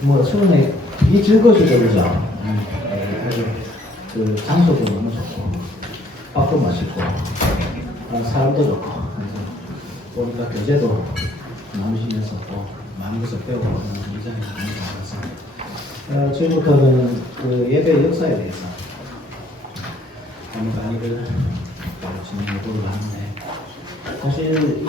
뭐 수능에 이 즐거워지죠, 그죠? 아주 그 장소도 너무 좋고, 밥도 맛있고, 사람도 좋고, 보니까 교재도 나누시면서 또 많은 것을 배우고 이 자리에 많이 나와서 지금부터는 그 예배 역사에 대해서 강의를 진행해보려고 하는데, 사실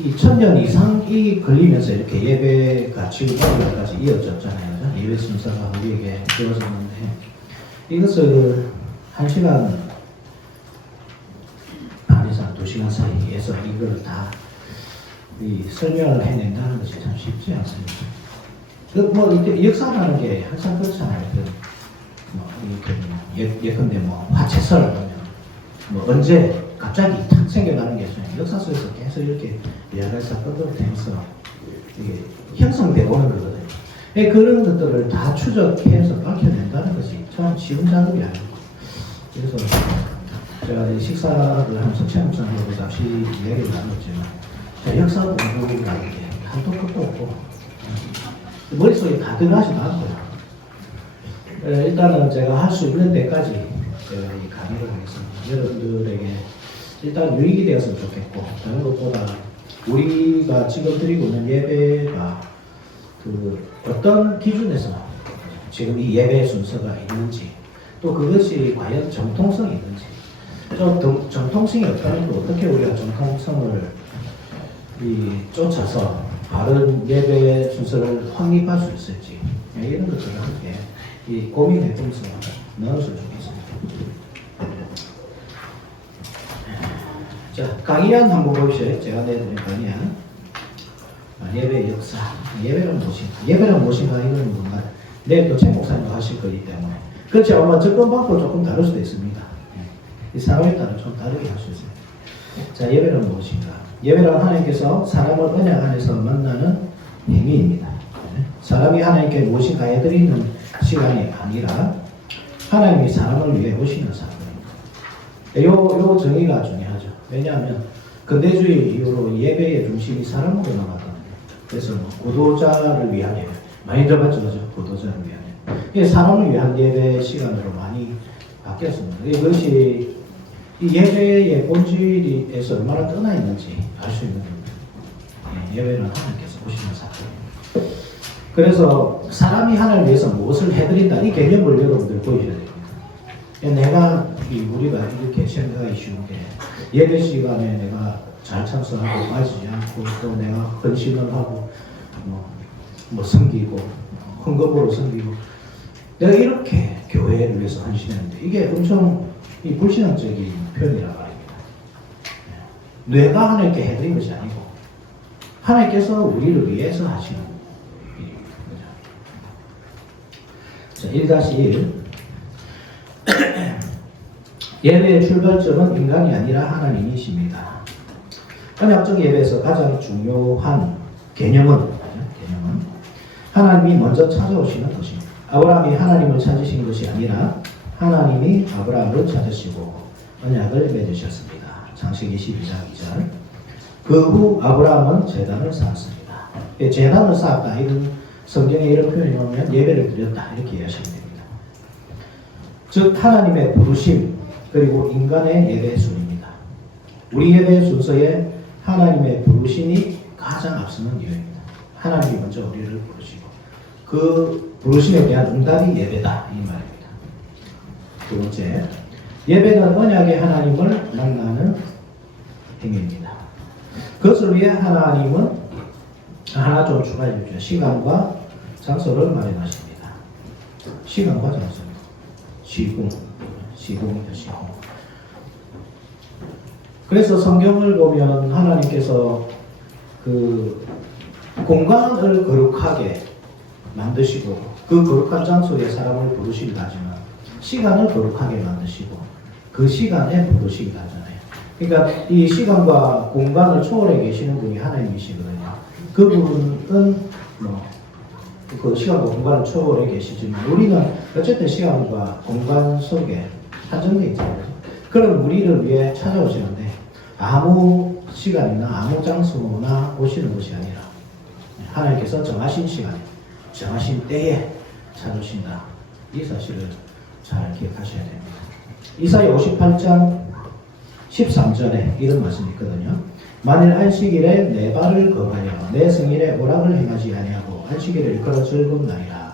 이 1000년 이상이 걸리면서 이렇게 예배가 지금 오늘까지 이어졌잖아요. 예배 순서가 우리에게 주어졌는데, 이것을 1시간 반에서 2시간 사이에서 이걸 다 설명을 해낸다는 것이 참 쉽지 않습니다. 뭐 이렇게 역사라는 게 항상 그렇잖아요. 예컨대 화채설 보면 언제 갑자기 탁 생겨나는 게 있어요. 역사 속에서 계속 이렇게 여러 사건들 되면서 이게 형성되어 오는 거거든요. 그런 것들을 다 추적해서 밝혀낸다는 것이 참 쉬운 작업이 아니고, 그래서 제가 식사를 하면서 최 목사님하고 잠시 이야기를 나눴지만, 역사 공부라는 게 한도 끝도 없고 머릿속에 다 들어가지도 않고요. 일단은 제가 할 수 있는 데까지 제가 이 강의를 하겠습니다. 여러분들에게 일단 유익이 되었으면 좋겠고, 다른 것보다 우리가 지금 드리고 있는 예배가 어떤 기준에서 지금 이 예배 순서가 있는지, 또 그것이 과연 정통성이 있는지, 또 정통성이 없다면 또 어떻게 우리가 정통성을 쫓아서 바른 예배 순서를 확립할 수 있을지, 이런 것들을 함께 고민해보면서 나눴으면 좋겠습니다. 자, 강의안 한번 보십시오. 제가 내드린 강의안. 예배의 역사. 예배란 무엇인가? 예배란 무엇인가? 이건 뭔가 내일 또 최 목사님도 하실 거기 때문에. 그렇지, 아마 접근 방법은 조금 다를 수도 있습니다. 이 상황에 따라 좀 다르게 할 수 있습니다. 자, 예배란 무엇인가? 예배란 하나님께서 사람을 언약 안에서 만나는 행위입니다. 사람이 하나님께 무엇인가 해드리는 시간이 아니라 하나님이 사람을 위해 오시는 사건입니다. 요 정의가 중요하죠. 왜냐하면 근대주의 이후로 예배의 중심이 사람으로 나갔거든요. 그래서 구도자를 위한 예배, 많이 들어봤죠, 그죠? 구도자를 위한 예배. 사람을 위한 예배 시간으로 많이 바뀌었습니다. 이것이 이 예배의 본질에서 얼마나 떠나 있는지 알 수 있는 겁니다. 예배는 하나님께서 오시는 사건입니다. 그래서 사람이 하나님을 위해서 무엇을 해드린다, 이 개념을 여러분들 보여줘야 됩니다. 내가 우리가 이렇게 생각하기 쉬운 게, 예배 시간에 내가 잘 참석하고 빠지지 않고, 또 내가 헌신을 하고 뭐 섬기고 헌금으로 섬기고, 내가 이렇게 교회를 위해서 헌신했는데, 이게 엄청 불신앙적인 표현이란 말입니다. 내가 하나님께 해드린 것이 아니고 하나님께서 우리를 위해서 하시는 거죠. 자, 1-1 예배의 출발점은 인간이 아니라 하나님이십니다. 언약적 예배에서 가장 중요한 개념은 하나님이 먼저 찾아오시는 것입니다. 아브라함이 하나님을 찾으신 것이 아니라 하나님이 아브라함을 찾으시고 언약을 맺으셨습니다. 창세기 12장 2절. 그 후 아브라함은 제단을 쌓았습니다. 제단을 쌓았다, 이런 성경에 이런 표현이 나오면 예배를 드렸다, 이렇게 이해하시면 됩니다. 즉 하나님의 부르심, 그리고 인간의 예배 순입니다. 우리 예배 순서에 하나님의 부르심이 가장 앞서는 이유입니다. 하나님이 먼저 우리를 부르시고 그 부르심에 대한 응답이 예배다, 이 말입니다. 두 번째, 예배는 언약의 하나님을 만나는 행위입니다. 그것을 위해 하나님은 하나 좀 추가해 주죠. 시간과 장소를 마련하십니다. 시간과 장소. 시공이죠, 시공. 그래서 성경을 보면 하나님께서 그 공간을 거룩하게 만드시고 그 거룩한 장소에 사람을 부르시기도 하지만 시간을 거룩하게 만드시고 그 시간에 부르시기도 하잖아요. 그러니까 이 시간과 공간을 초월해 계시는 분이 하나님이시거든요. 그분은 그 시간과 공간을 초월해 계시지만 우리는 어쨌든 시간과 공간 속에 한정되어 있잖아요. 그럼 우리를 위해 찾아오시는데 아무 시간이나 아무 장소나 오시는 것이 아니라 하나님께서 정하신 시간에 정하신 때에 찾으신다. 이 사실을 잘 기억하셔야 됩니다. 이사야 58장 13절에 이런 말씀이 있거든요. 만일 안식일에 내 발을 거하여 내 성일에 오락을 행하지 아니하고 안식일을 일컬어 즐거운 날이라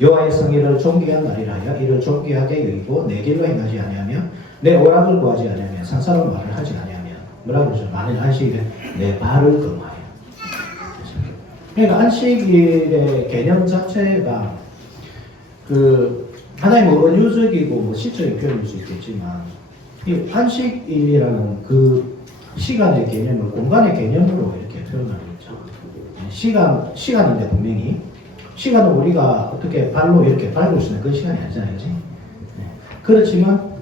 여호와의 성일을 존귀한 날이라 하여 이를 존귀하게 여기고 내 길로 행하지 아니하며 내 오락을 구하지 아니하며 상사로운 말을 하지 아니하며 뭐라고 그러죠? 만일 안식일에 내 발을 거하여. 그러니까 안식일의 개념 자체가 하나님은 은유적이고 뭐 시적인 표현일 수 있겠지만 이 안식일이라는 그 시간의 개념을 공간의 개념으로 이렇게 표현하고 있죠. 시간인데 분명히 시간은 우리가 어떻게 발로 이렇게 밟을 수 있는 그 시간이 아니잖아요. 그치? 그렇지만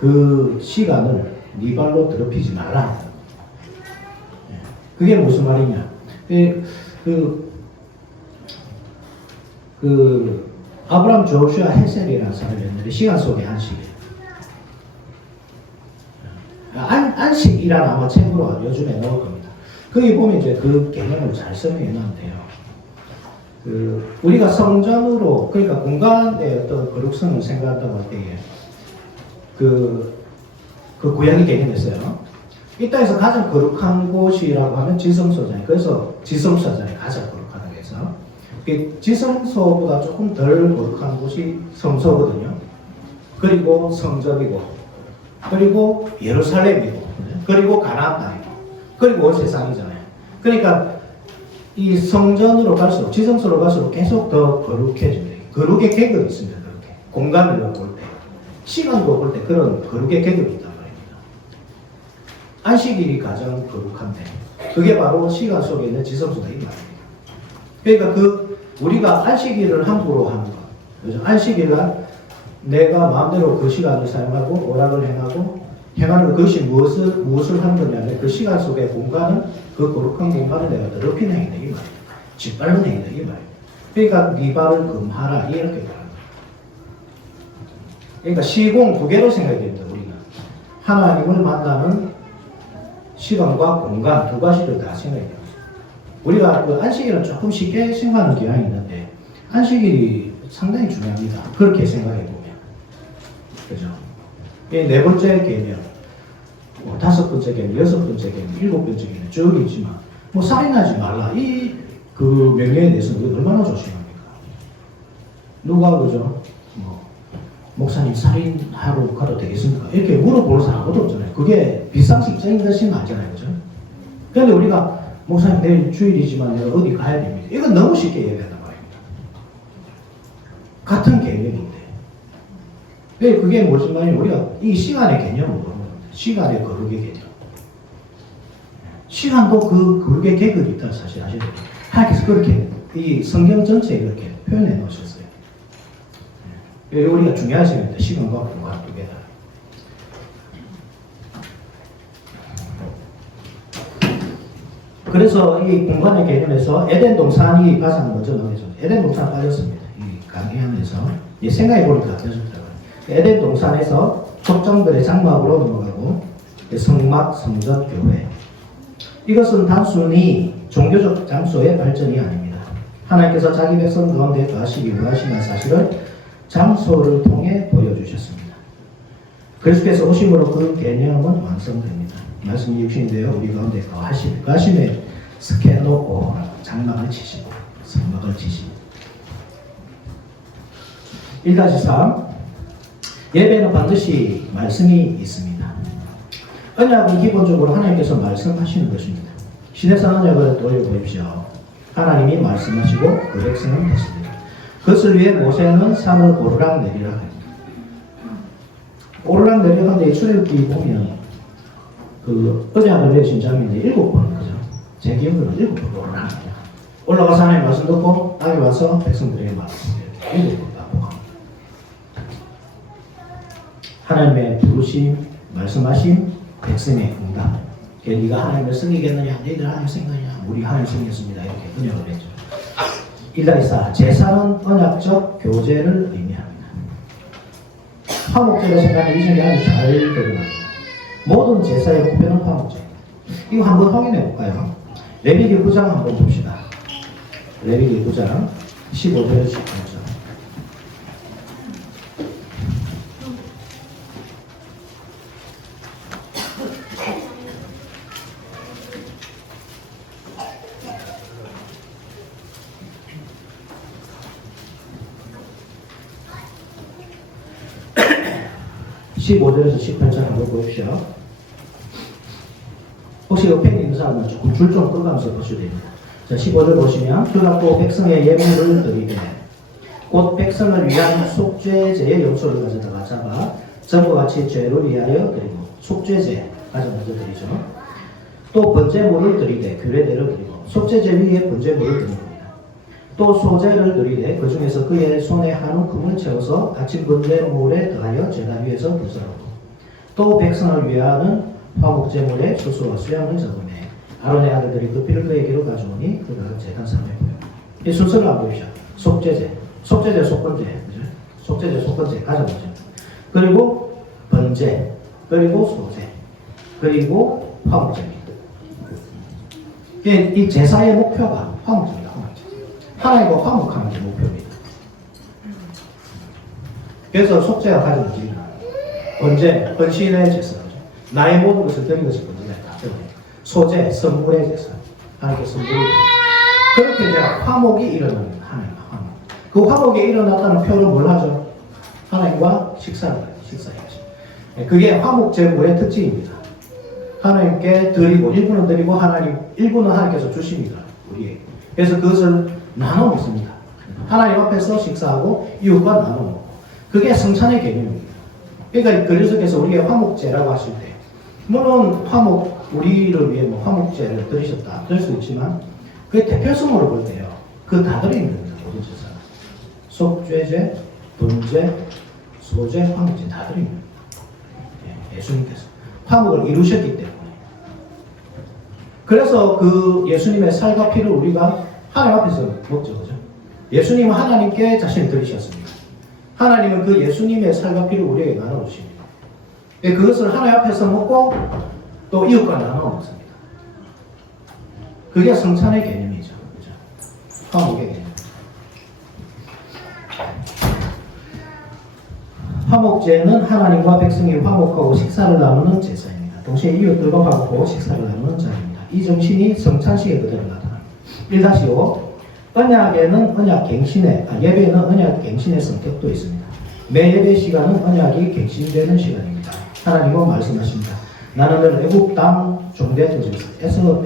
그 시간을 네 발로 더럽히지 말라. 그게 무슨 말이냐? 아브라함 조슈아 헬셀이라는 사람이 있는데 시간 속의 안식이에요. 안식이라는 아마 책으로 요즘에 나올 겁니다. 거기 보면 이제 그 개념을 잘 설명해 놨는데요. 우리가 성전으로, 그러니까 공간의 어떤 거룩성을 생각한다고 할 때에 그 구약이 개념했어요. 이 땅에서 가장 거룩한 곳이라고 하면 지성소잖아요. 그래서 지성소잖아요. 가장 거룩하다고 해서. 지성소보다 조금 덜 거룩한 곳이 성소거든요. 그리고 성전이고, 그리고 예루살렘이고, 그리고 가나안 땅이고, 그리고 온 세상이잖아요. 그러니까 이 성전으로 갈수록, 지성소로 갈수록 계속 더 거룩해집니다. 거룩의 계급이 있습니다. 그렇게 공간을 볼 때, 시간도 볼 때 그런 거룩의 계급이 있단 말입니다. 안식일이 가장 거룩한데 그게 바로 시간 속에 있는 지성소다 이 말입니다. 그러니까 우리가 안식일을 함부로 하는 것, 그죠? 안식일날 내가 마음대로 그 시간을 사용하고 오락을 행하는 그것이 무엇을 하는 거냐면 그 시간 속의 공간은 그 거룩한 공간을 내가 더럽히는 행위다 이 말이에요. 짓밟는 행위다 이 말이에요. 그러니까 네 발을 금하라 이렇게 말합니다. 그러니까 시공 두 개로 생각해야 됩니다. 우리는 하나님을 만나는 시간과 공간 두 가지를 다 생각해야 됩니다. 우리가 그 안식일은 조금 쉽게 생각하는 경향이 있는데 안식일이 상당히 중요합니다. 그렇게 생각해 보면. 그죠? 네 번째 개념, 다섯 번째 개념, 여섯 번째 개념, 일곱 번째 개념 쭉 있지만 살인하지 말라 그 명령에 대해서는 얼마나 조심합니까? 누가 그죠? 목사님 살인하러 가도 되겠습니까? 이렇게 물어보는 사람 아무도 없잖아요. 그게 비상식적인 것이 맞잖아요. 그죠? 그런데 우리가 목사님 내일 주일이지만 내가 어디 가야 됩니다. 이건 너무 쉽게 얘기한단 말입니다. 같은 개념인데. 그게 무슨 말이냐면 우리가 이 시간의 개념을 모르는 겁니다. 시간의 거룩의 개념. 시간도 그 거룩의 계급이 있다는 사실 아셔야 됩니다. 하나님께서 그렇게 이 성경 전체에 그렇게 표현해 놓으셨어요. 우리가 중요한 시간입니다. 시간과 공간 두 개다. 그래서 이 공간의 개념에서 에덴 동산이 가장 먼저 나오죠. 에덴 동산 빠졌습니다. 이 강의하면서 생각해 보니까 빠졌더라고요. 에덴 동산에서 족장들의 장막으로 넘어가고 성막, 성전, 교회. 이것은 단순히 종교적 장소의 발전이 아닙니다. 하나님께서 자기 백성 가운데 거하시기 원하시는 사실을 장소를 통해 보여주셨습니다. 그리스도께서 오심으로 그 개념은 완성됩니다. 말씀이 육신인데요. 우리 가운데 거하심의 스케노오 장막을 치시고 성막을 치시고 1-3 예배는 반드시 말씀이 있습니다. 언약은 기본적으로 하나님께서 말씀하시는 것입니다. 시대산 언약을 떠올려보십시오. 하나님이 말씀하시고 그 백성은 했습니다. 그것을 위해 모세는 산을 오르락 내리락 합니다. 오르락 내리락 하는데 출애굽기 보면 그 언약을 내신 장면이 7번 그죠? 제 기억으로는 7번 오르락 내리락 올라가서 하나님 말씀 듣고 땅에 와서 백성들에게 말씀 7번 반복합니다. 하나님의 부르심, 말씀하심, 백성의 응답. 네가 하나님을 섬기겠느냐? 너희들 하나님 섬기느냐? 우리 하나님 섬겼습니다. 이렇게 번역을 했죠. 1-4 제사는 언약적 교제를 의미합니다. 화목제를 생각하면 이 점이 아주 잘 드러납니다. 모든 제사의 목표는 화목제입니다. 이거 한번 확인해 볼까요? 레위기 9장 한번 봅시다. 레위기 9장 15절에서 18절. (15절에서) 18절 한번 보십시오. 혹시 옆에 있는 사람은 조금 줄 좀 끌면서 보셔야 됩니다. 자, 15절 보시면 그가 또 백성의 예물을 드리되 곧 백성을 위한 속죄제의 염소를 가져다가 잡아 전과 같이 죄를 위하여 드리고 속죄제 가져 먼저 드리죠. 또 번제물을 드리되 규례대로 드리고 속죄제 위에 번제물을 드립니다. 또 소제를 드리되 그 중에서 그의 손에 한 움큼을 채워서 아침 번제물에 더하여 제단 위에서 부스러고 또 백성을 위하는 화목제물에 수수와 수양을 적으매 아론의 아들들이 그 피를 그에게로 가져오니 그가 제단상에 보여. 이 순서를 한번 보십시오. 속죄제, 속죄제 속건제, 그죠? 속죄제 속건제 가져오죠. 그리고 번제, 그리고 소제, 그리고 화목제입니다. 이 제사의 목표가 화목제입니다. 하나님과 화목하는 게 목표입니다. 그래서 속죄가 가진 것이 번제, 헌신의 제사, 나의 모든 것을 드린 것이 번제다. 소제, 선물의 제사, 하나님께 선물을 그렇게 이제 화목이 일어납니다. 하나님과 화목. 그 화목이 일어났다는 표현은 뭘 하죠? 하나님과 식사해야죠. 그게 화목제물의 특징입니다. 하나님께 드리고 일부는 드리고 일부는 하나님께서 주십니다. 우리에게. 그래서 그것을 나눠 먹습니다. 하나님 앞에서 식사하고 이웃과 나눠 먹고 그게 성찬의 개념입니다. 그러니까 그리스도께서 우리의 화목제라고 하실 때 물론 우리를 위해 화목제를 드리셨다 그럴 수 있지만 그게 대표성으로 볼 때요 그 다 들어있는 겁니다. 모든 제사 속죄제, 번제, 소제, 화목제 다 들어있는 겁니다. 예수님께서 화목을 이루셨기 때문에 그래서 그 예수님의 살과 피를 우리가 하나님 앞에서 먹죠. 그죠? 예수님은 하나님께 자신을 드리셨습니다. 하나님은 그 예수님의 살과 피를 우리에게 나눠주십니다. 그것을 하나님 앞에서 먹고 또 이웃과 나눠 먹습니다. 그게 성찬의 개념이죠. 그죠? 화목의 개념. 화목제는 하나님과 백성이 화목하고 식사를 나누는 제사입니다. 동시에 이웃들과 화목하고 식사를 나누는 자리입니다. 이 정신이 성찬식에 그대로 나타납니다. 1-5 언약에는 예배에는 언약 갱신의 성격도 있습니다. 매 예배 시간은 언약이 갱신되는 시간입니다. 하나님은 말씀하십니다. 나는 늘 애굽 땅 종대 들여서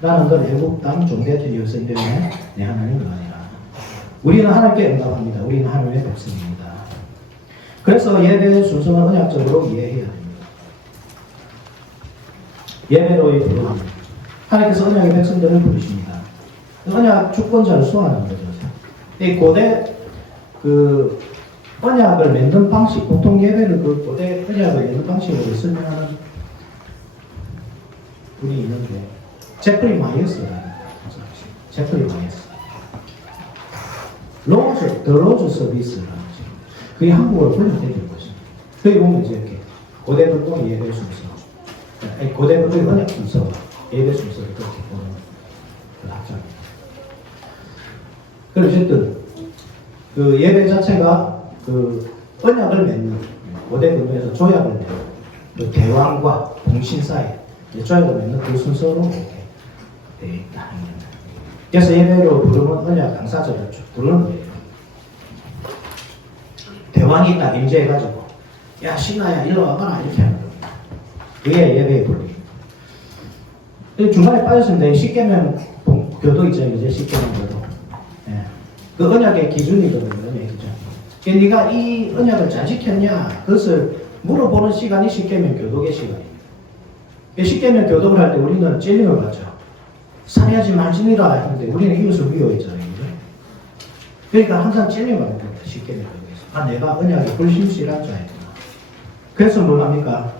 나는 늘 애굽 땅 종대 들여서 이르매 내 하나님을 아니라. 우리는 하나님께 응답합니다. 우리는 하나님의 백성입니다. 그래서 예배의 순서는 언약적으로 이해해야 됩니다. 예배로의 부름입니다. 하나님께서 언약의 백성들을 부르십니다. 언약 주권자를 소환하는 거죠. 이 고대 언약을 맺는 방식, 보통 예배를 고대 언약을 맺는 방식으로 설명하는 분이 있는데 제프리 마이어스라는 제프리 마이어스 더 로즈 서비스라는 그게 한국어로 번역되는 것입니다. 거기 보면 이제 이렇게 고대 불동 예배 순서, 고대 불동 언약 순서, 예배 순서를 그렇게 보는 그 학자입니다. 그래서 어쨌든 그 예배 자체가 그 언약을 맺는 고대 근동에서 조약을 맺는 그 대왕과 봉신 사이 조약을 맺는 그 순서로 이렇게 되어 있다. 그래서 예배로 부르면 언약 당사자를 부르는 거예요. 대왕이 딱 임재해가지고 야 신하야 일로 와봐라 이렇게 하는 겁니다. 그게 예배의 본리입니다. 중간에 빠졌습니다. 십계명 교도 있잖아요. 이제 십계명 교도. 예. 그 언약의 기준이거든요. 언약의 기준. 그러니까 네가 이 언약을 잘 지켰냐 그것을 물어보는 시간이 십계명 교독의 시간입니다. 십계명 교독을 할 때 우리는 찔림을 받죠. 살해하지 말지니라 했는데 우리는 이웃을 미워했잖아요. 그러니까 항상 찔림을 받는 겁니다. 십계명 교독에서. 내가 언약에 불신실한 자이구나. 그래서 뭘 합니까?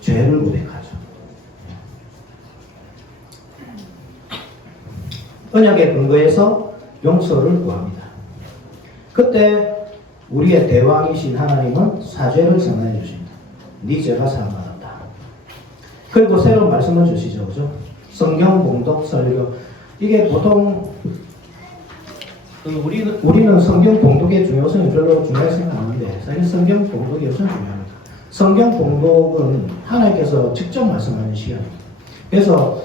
죄를 고백하죠. 언약에 근거해서 용서를 구합니다. 그때 우리의 대왕이신 하나님은 사죄를 선언해 주십니다. 네 죄가 사함받았다. 그리고 새로운 말씀을 주시죠. 그죠? 성경 봉독 설교. 이게 보통 우리는 성경 봉독의 중요성이 별로 중요하게 생각하는데 사실 성경 봉독이 우선 중요합니다. 성경 봉독은 하나님께서 직접 말씀하는 시간입니다. 그래서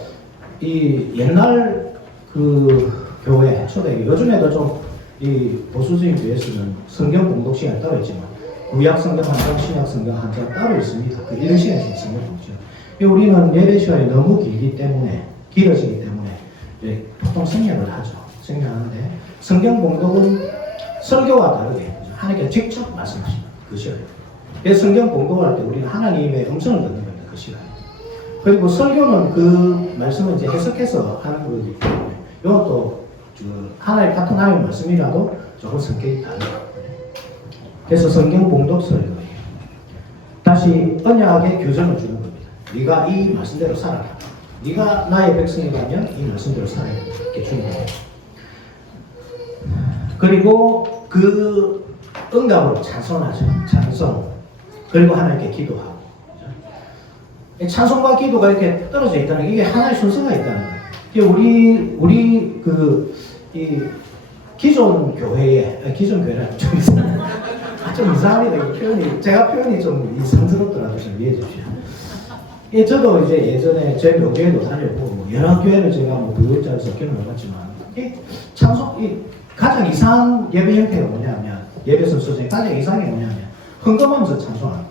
이 옛날 그 교회 초대기 요즘에도 좀 이 보수적인 교회에서는 성경 봉독 시간이 따로 있지만 구약 성경 한 장, 신약 성경 한 장 따로 있습니다. 그 이런 시간이 성경 봉독. 우리는 예배 시간이 너무 길기 때문에 길어지기 때문에 보통 생략을 하죠. 생략하는데 성경 봉독은 설교와 다르게 하나님께서 직접 말씀하시는 그 시간. 그래서 성경 봉독을 할 때 우리는 하나님의 음성을 듣는 겁니다. 그 시간. 그리고 설교는 그 말씀을 이제 해석해서 하는 거기 때문에 이건 또 하나님 같은 하나님의 말씀이라도 조금 성격이 다르다. 그래서 성경 봉독 설교예요. 다시 언약의 교정을 주는 겁니다. 네가 이 말씀대로 살아라. 네가 나의 백성이라면 이 말씀대로 살아야 돼. 이렇게 주는 겁니다. 그리고 그 응답으로 찬송하죠. 찬송. 그리고 하나님께 기도하고. 찬송과 기도가 이렇게 떨어져 있다는 게 이게 하나의 순서가 있다는 거예요. 우리 이 기존 교회라 좀 이상합니다. 표현이 제가 표현이 좀 이상스럽더라도 좀 이해해 주십시오. 예, 저도 이제 예전에 제 교회도 다녔고 여러 교회를 제가 부교육자로서 경험을 해봤지만 가장 이상한 예배 형태가 뭐냐면 예배 순서 중에 가장 이상한 게 뭐냐면 흥금하면서 찬송하는 거.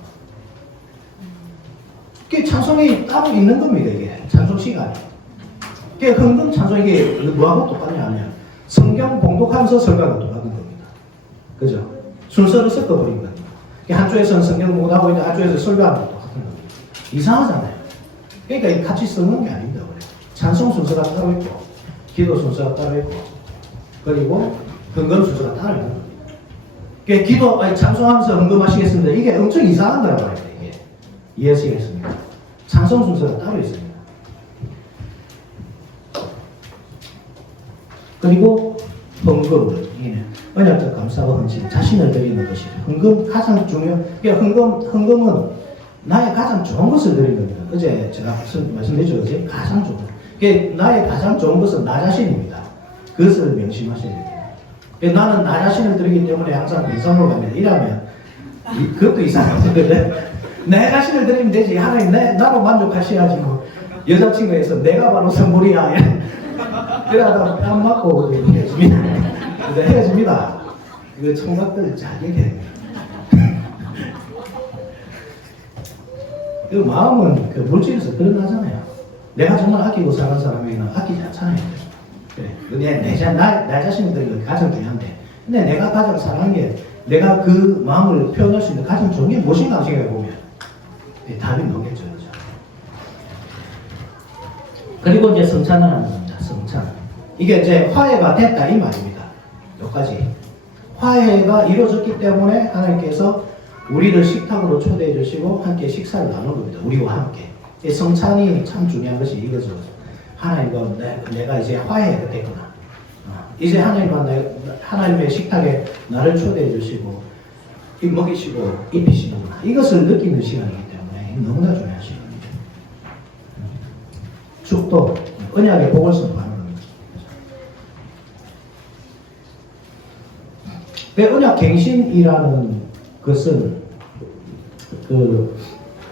이게 찬송이 따로 있는 겁니다. 이게 찬송 시간이. 이게 흥금 찬송 이게 뭐하고 똑같냐 하면 성경 봉독하면서 설교가 똑같은 겁니다. 그죠? 순서를 섞어버린 겁니다. 한쪽에서는 성경 봉독하고 있는데 한쪽에서 설교하는 것도 똑같은 겁니다. 이상하잖아요. 그러니까 같이 섞는 게 아닙니다. 찬송 순서가 따로 있고 기도 순서가 따로 있고 그리고 흥금 순서가 따로 있는 겁니다. 그러니까 찬송하면서 흥금하시겠습니다. 이게 엄청 이상한 거라고 해요. 이게 이해하시겠습니까? 찬송 순서가 따로 있습니다. 그리고 헌금, 언약적 감사와 헌신, 자신을 드리는 것이 헌금 가장 헌금은 나의 가장 좋은 것을 드리는 겁니다. 어제 제가 말씀드렸죠, 어제 가장 좋은 것. 나의 가장 좋은 것은 나 자신입니다. 그것을 명심하셔야 됩니다. 나는 나 자신을 드리기 때문에 항상 이상으로 갑니다. 이러면 그것도 이상한데 내 자신을 드리면 되지. 하나님 나로 만족하셔야지 뭐. 여자친구에서 내가 바로 선물이야. 그러다 뺨 맞고 헤어집니다. 헤어집니다. 그 총각들 잘 얘기해야 됩니다. 그 마음은 그 물질에서 드러나잖아요. 내가 정말 아끼고 사는 사람에게는 아끼지 않잖아요. 그래. 나 자신이 드리는 게 가장 중요한데 근데 내가 가장 사랑하는 게 내가 그 마음을 표현할 수 있는 가장 좋은 게 무엇인가 생각해보면 답이 나오겠죠. 그리고 이제 성찬을 하는 겁니다. 성찬. 이게 이제 화해가 됐다 이 말입니다. 여기까지. 화해가 이루어졌기 때문에 하나님께서 우리를 식탁으로 초대해 주시고 함께 식사를 나눈 겁니다. 우리와 함께. 이 성찬이 참 중요한 것이 이거죠. 하나님과 내가 이제 화해가 됐구나. 이제 하나님의 식탁에 나를 초대해 주시고 먹이시고 입히시는구나. 이것을 느끼는 시간이기 때문에 너무나 중요한 시간입니다. 축도 언약의 복을 선포하는 겁니다. 언약 갱신이라는 것은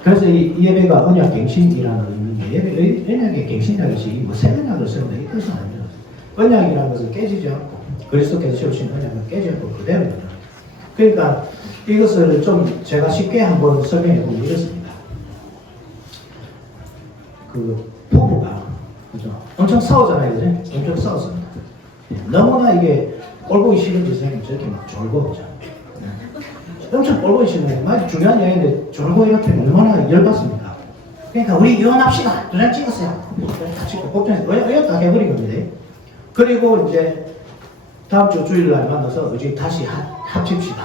그래서 이 예배가 언약 갱신이라는 의미인데 언약의 갱신이라는 것이 뭐 새 언약을 쓰는다 이 뜻은 아닙니다. 언약이라는 것은 깨지지 않고 그리스도께서 세우신 언약은 깨지지 않고 그대로입니다. 그러니까 이것을 좀 제가 쉽게 한번 설명해 보면 이렇습니다. 그 부부가 그죠? 엄청 싸우잖아요, 그죠? 엄청 싸웠습니다. 너무나 이게 꼴보기 싫은 짓을 하면 저렇게 막 졸고 그죠? 엄청 꼴보기 싫은 거 중요한 이야기인데 졸고 이렇게 얼마나 열받습니까? 그러니까 우리 이혼합시다. 도장 찍었어요. 다 찍고 법정에서 의원 다 해버린 겁니다. 그리고 이제 다음 주 주일날 만나서 이제 다시 합칩시다.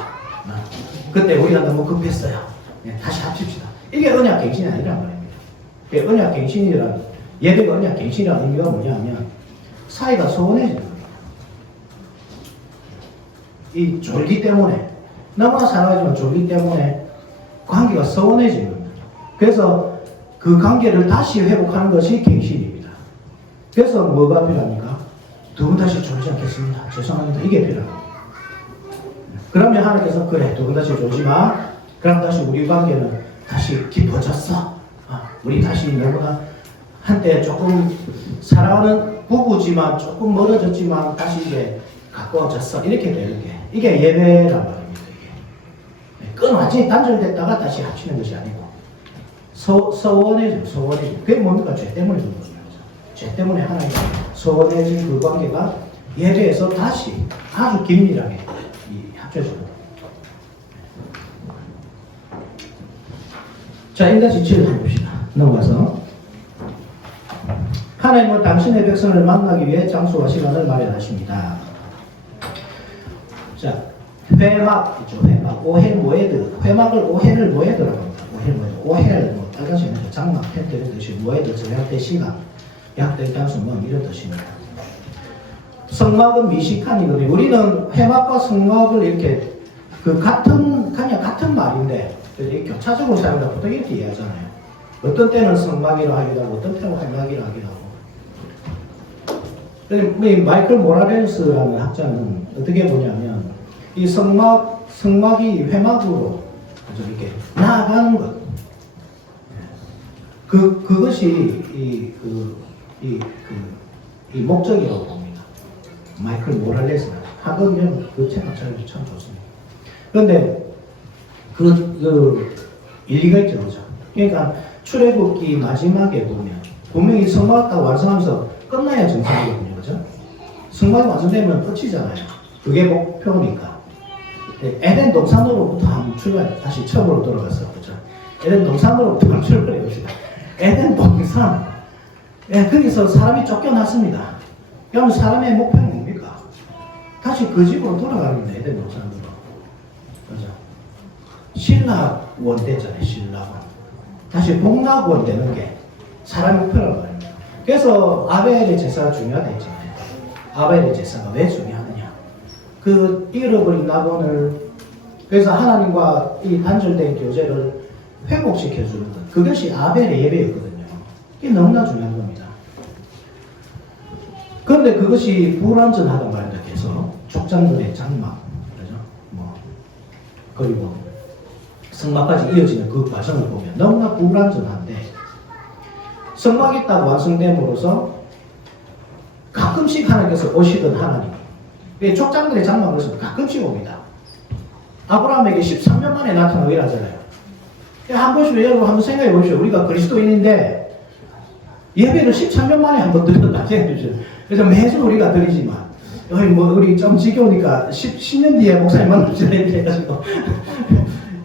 그때 우리가 너무 급했어요. 다시 합칩시다. 이게 언약 갱신이 아니란 말입니다. 언약 갱신이란 예배가 언약 갱신이라는 의미가 뭐냐면 사이가 소원해지는 겁니다. 이 졸기 때문에 너무나 사랑하지만 졸기 때문에 관계가 서운해지는 겁니다. 그래서 그 관계를 다시 회복하는 것이 갱신입니다. 그래서 뭐가 필요합니까? 두 분 다시 졸지 않겠습니다. 죄송합니다. 이게 필요합니다. 그러면 하나님께서 그래 두 분 다시 졸지 마. 그럼 다시 우리 관계는 다시 깊어졌어. 우리 다시 너무나 한때 조금 사랑하는 부부지만 조금 멀어졌지만 다시 이제 가까워졌어. 이렇게 되는 게 이게 예배란 말입니다. 이게 끈 완전히 단절됐다가 다시 합치는 것이 아니고 서원해져. 그게 뭡니까? 죄 때문에 그런 거죠. 죄 때문에 하나님 서원해진 그 관계가 예배에서 다시 아주 긴밀하게 합쳐져요. 자, 1-7 해봅시다. 넘어가서 하나님은 당신의 백성을 만나기 위해 장소와 시간을 마련하십니다. 자, 회막이죠. 회막. 오헬 모에드. 회막을 오헬을 모에드라고 합니다. 오헬 뭐 빨간색 장막 텐트 이런 뜻이 모에드 저약대 시간 약대 단수 뭐 이런 뜻입니다. 성막은 미식한이거든요. 우리는 회막과 성막을 이렇게 그 그냥 같은 말인데 교차적으로 사용하다 보통 이렇게 이해하잖아요. 어떤 때는 성막이라 하기도 하고 어떤 때는 회막이라 하기도 하고. 마이클 모라렌스라는 학자는 어떻게 보냐면 이 성막이 회막으로 이렇게 나아가는 것. 그것이 이 목적이라고 봅니다. 마이클 모랄레스는 학원면 그 책 학자들이 참 좋습니다. 그런데 그 일리가 있죠, 그죠? 그러니까 출애굽기 마지막에 보면 분명히 성막을 딱 완성하면서 끝나야 정상이거든요, 그죠? 성막이 완성되면 끝이잖아요. 그게 목표니까. 에덴 동산으로부터 한번 다시 처음으로 돌아갔어, 그죠? 에덴 동산으로부터 한번 출발해 봅시다. 에덴 동산. 거기서 사람이 쫓겨났습니다. 그럼 사람의 목표는 뭡니까? 다시 그 집으로 돌아가는 데 에덴 동산으로. 그죠? 신락원 되잖아요, 신락원. 다시 복락원 되는 게 사람의 목표라고 말입니다. 그래서 아벨의 제사가 중요하다 했잖아요. 아벨의 제사가 왜 중요하느냐. 그 잃어버린 낙원을 그래서 하나님과 이 단절된 교제를 회복시켜주는 것. 그것이 아벨의 예배였거든요. 이게 너무나 중요한 겁니다. 그런데 그것이 불완전하단 말입니다. 계속 족장들의 장막, 그죠? 그리고 성막까지 이어지는 그 과정을 보면 너무나 불완전한데 성막이 딱 완성됨으로써 가끔씩 하나님께서 오시던 하나님. 족장들의 장막으로서 가끔씩 옵니다. 아브라함에게 13년 만에 나타나게 하잖아요. 한 번씩 여러분 한번 생각해 보십시오. 우리가 그리스도인인데 예배를 13년 만에 한 번 드렸다 생각해 주세요. 그래서 매주 우리가 드리지만 우리 좀 지겨우니까 10년 뒤에 목사님 만납시다 이렇게 해가지고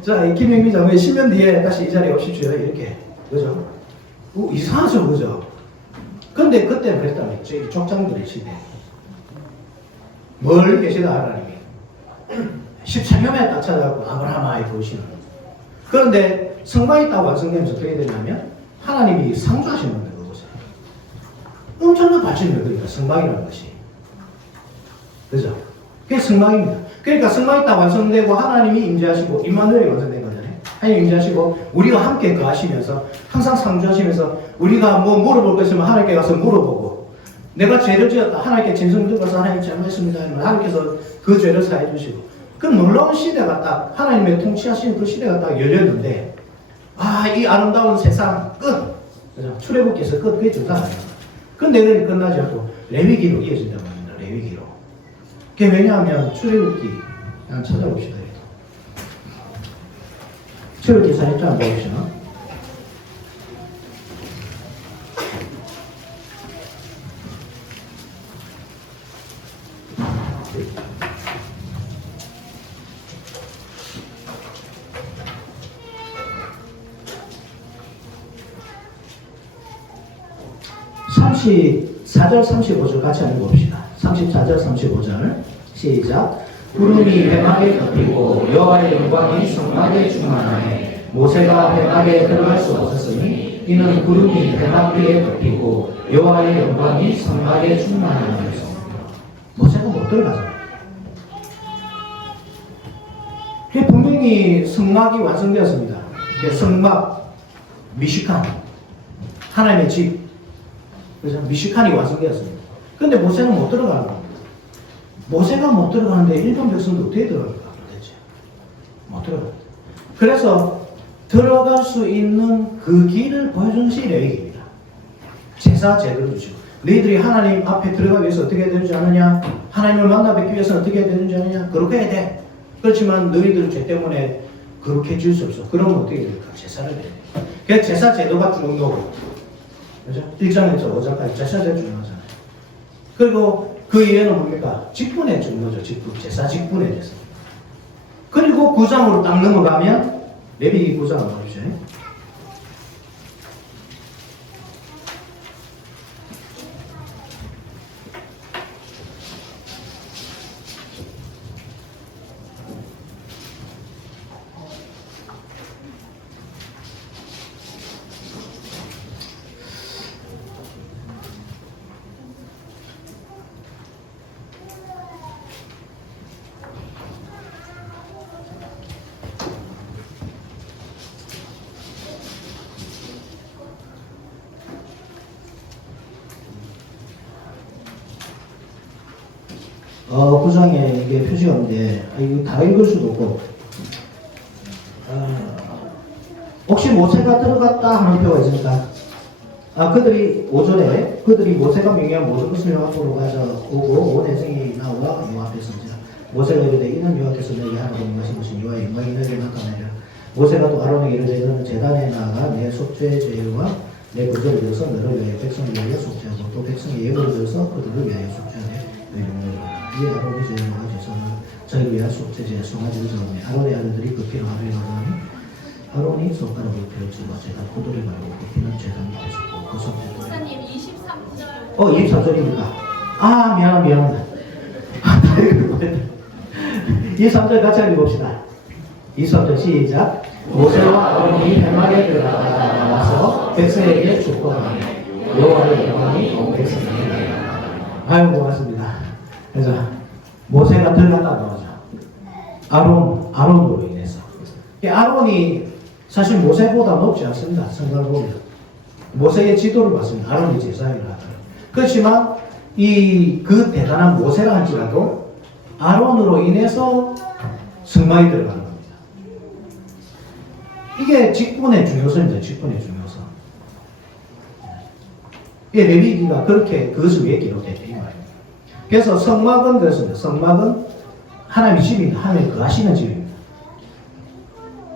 자, 김영민 장로님 10년 뒤에 다시 이 자리에 오십시오 이렇게. 그죠? 이상하죠, 그죠? 근데 그때는 그랬다는 거죠. 족장들의 시대. 멀리 계시다 하나님이 13년에 딱 찾아가고 아브라함아 이렇게 오시는 거예요. 그런데 성막이 딱 완성되면서 어떻게 되냐면 하나님이 상주하시는 겁니다. 그곳에 엄청난 발전이 그러니까 성막이라는 것이. 그죠? 그게 성막입니다. 그러니까 성막이 딱 완성되고 하나님이 임재하시고 임마누엘이 완성된 거잖아요. 하나님 임재하시고 우리가 함께 거하시면서 항상 상주하시면서 우리가 뭐 물어볼 거 있으면 하나님께 가서 물어보고 내가 죄를 지었다 하나님께 진성 들어서 하나님 잘못했습니다 하면 하나님께서 그 죄를 사해 주시고 그 놀라운 시대가 딱 하나님의 통치하시는 그 시대가 딱 열렸는데 이 아름다운 세상 끝! 출애굽기에서 끝! 그게 정상이에요. 근데 내일 끝나지 않고 레위기로 이어진단 말입니다. 레위기로. 그게 왜냐하면 출애굽기 한번 찾아봅시다. 출애굽기 4장 한번 보십시오. 시 34절 35절 같이 한번 봅시다. 34절 35절 시작. 구름이 회막에 덮이고 여호와의 영광이 성막에 충만하네. 모세가 회막에 들어갈 수 없었으니 이는 구름이 회막 위에 덮이고 여호와의 영광이 성막에 충만하네. 모세가 못 들어가잖아요. 분명히 성막이 완성되었습니다. 성막 미식한 하나님의 집 그래서 미식한이 완성되었습니다. 근데 모세는 못 들어가는 겁니다. 모세가 못 들어가는데 일본 백성도 어떻게 들어갈까 도대체? 못 들어갑니다. 그래서 들어갈 수 있는 그 길을 보여주는 것이 레위기입니다. 제사 제도를 주시고 너희들이 하나님 앞에 들어가기 위해서 어떻게 해야 되는지 아느냐? 하나님을 만나 뵙기 위해서 어떻게 해야 되는지 아느냐? 그렇게 해야 돼. 그렇지만 너희들 죄 때문에 그렇게 해줄 수 없어. 그러면 어떻게 될까? 제사를 해야 돼. 그래서 제사 제도가 중요하고, 그죠? 1장에서 5장까지 제사 제도 중요하잖아요. 그리고 그 이해는 뭡니까? 직분에 중요하죠. 직분. 제사 직분에 대해서. 그리고 9장으로 딱 넘어가면 레위기 9장을 보십시오. 구장에 이게 표시가 없는데, 이거 다 읽을 수도 없고, 혹시 모세가 들어갔다 하는 표가 있습니까? 그들이 오전에, 그들이 모세가 명령한 모든 것을 요 앞으로 가져오고, 온 회성이 나오라, 요 앞에서 이제, 모세가 이르되 이는 여호와께서 너에게 하나님 임하신 여호와의 영광이 너에게 나타나리라. 모세가 또 아론에게 이르되 너는 제단에 나아가 내 속죄 제와 내 구절을 들어서 너를 위하여 백성을 위하여 속죄하고 또 백성의 예물을 들어서 그들을 위하여 속죄하되 이에 아론이 제사를 가져서는 저희를 위하여 속죄제 송아지를 잡으니 아론의 아들들이 그 피를 하루에 가져오니 아론이 손가락으로 피를 주고 제가 포도를 바르고 그 피는 제단 밑에 쏟고 그 속죄도 목사님 23절 23절입니까? 미안합니다. 다 읽어보겠다. 23절 같이 읽어봅시다. 23절 시작. 모세와 아론이 해막에 들어가서 백성에게 축복하니 여호와의 영광이 온 백성에게 나타나니라. 아유 고맙습니다. 그래서 모세가 들어갔다고 하죠. 아론으로 인해서. 아론이 사실 모세보다 높지 않습니다. 성경을 보면 모세의 지도를 받습니다. 아론이 제사장을 하더라고요. 그렇지만 그 대단한 모세라 할지라도 아론으로 인해서 성막이 들어가는 겁니다. 이게 직분의 중요성입니다. 직분의 중요성. 레위기가 그렇게 그것을 위해 기록됐다 이 말입니다. 그래서 성막은 그렇습니다. 성막은 하나님의 집입니다. 하나님이 거하시는 집입니다.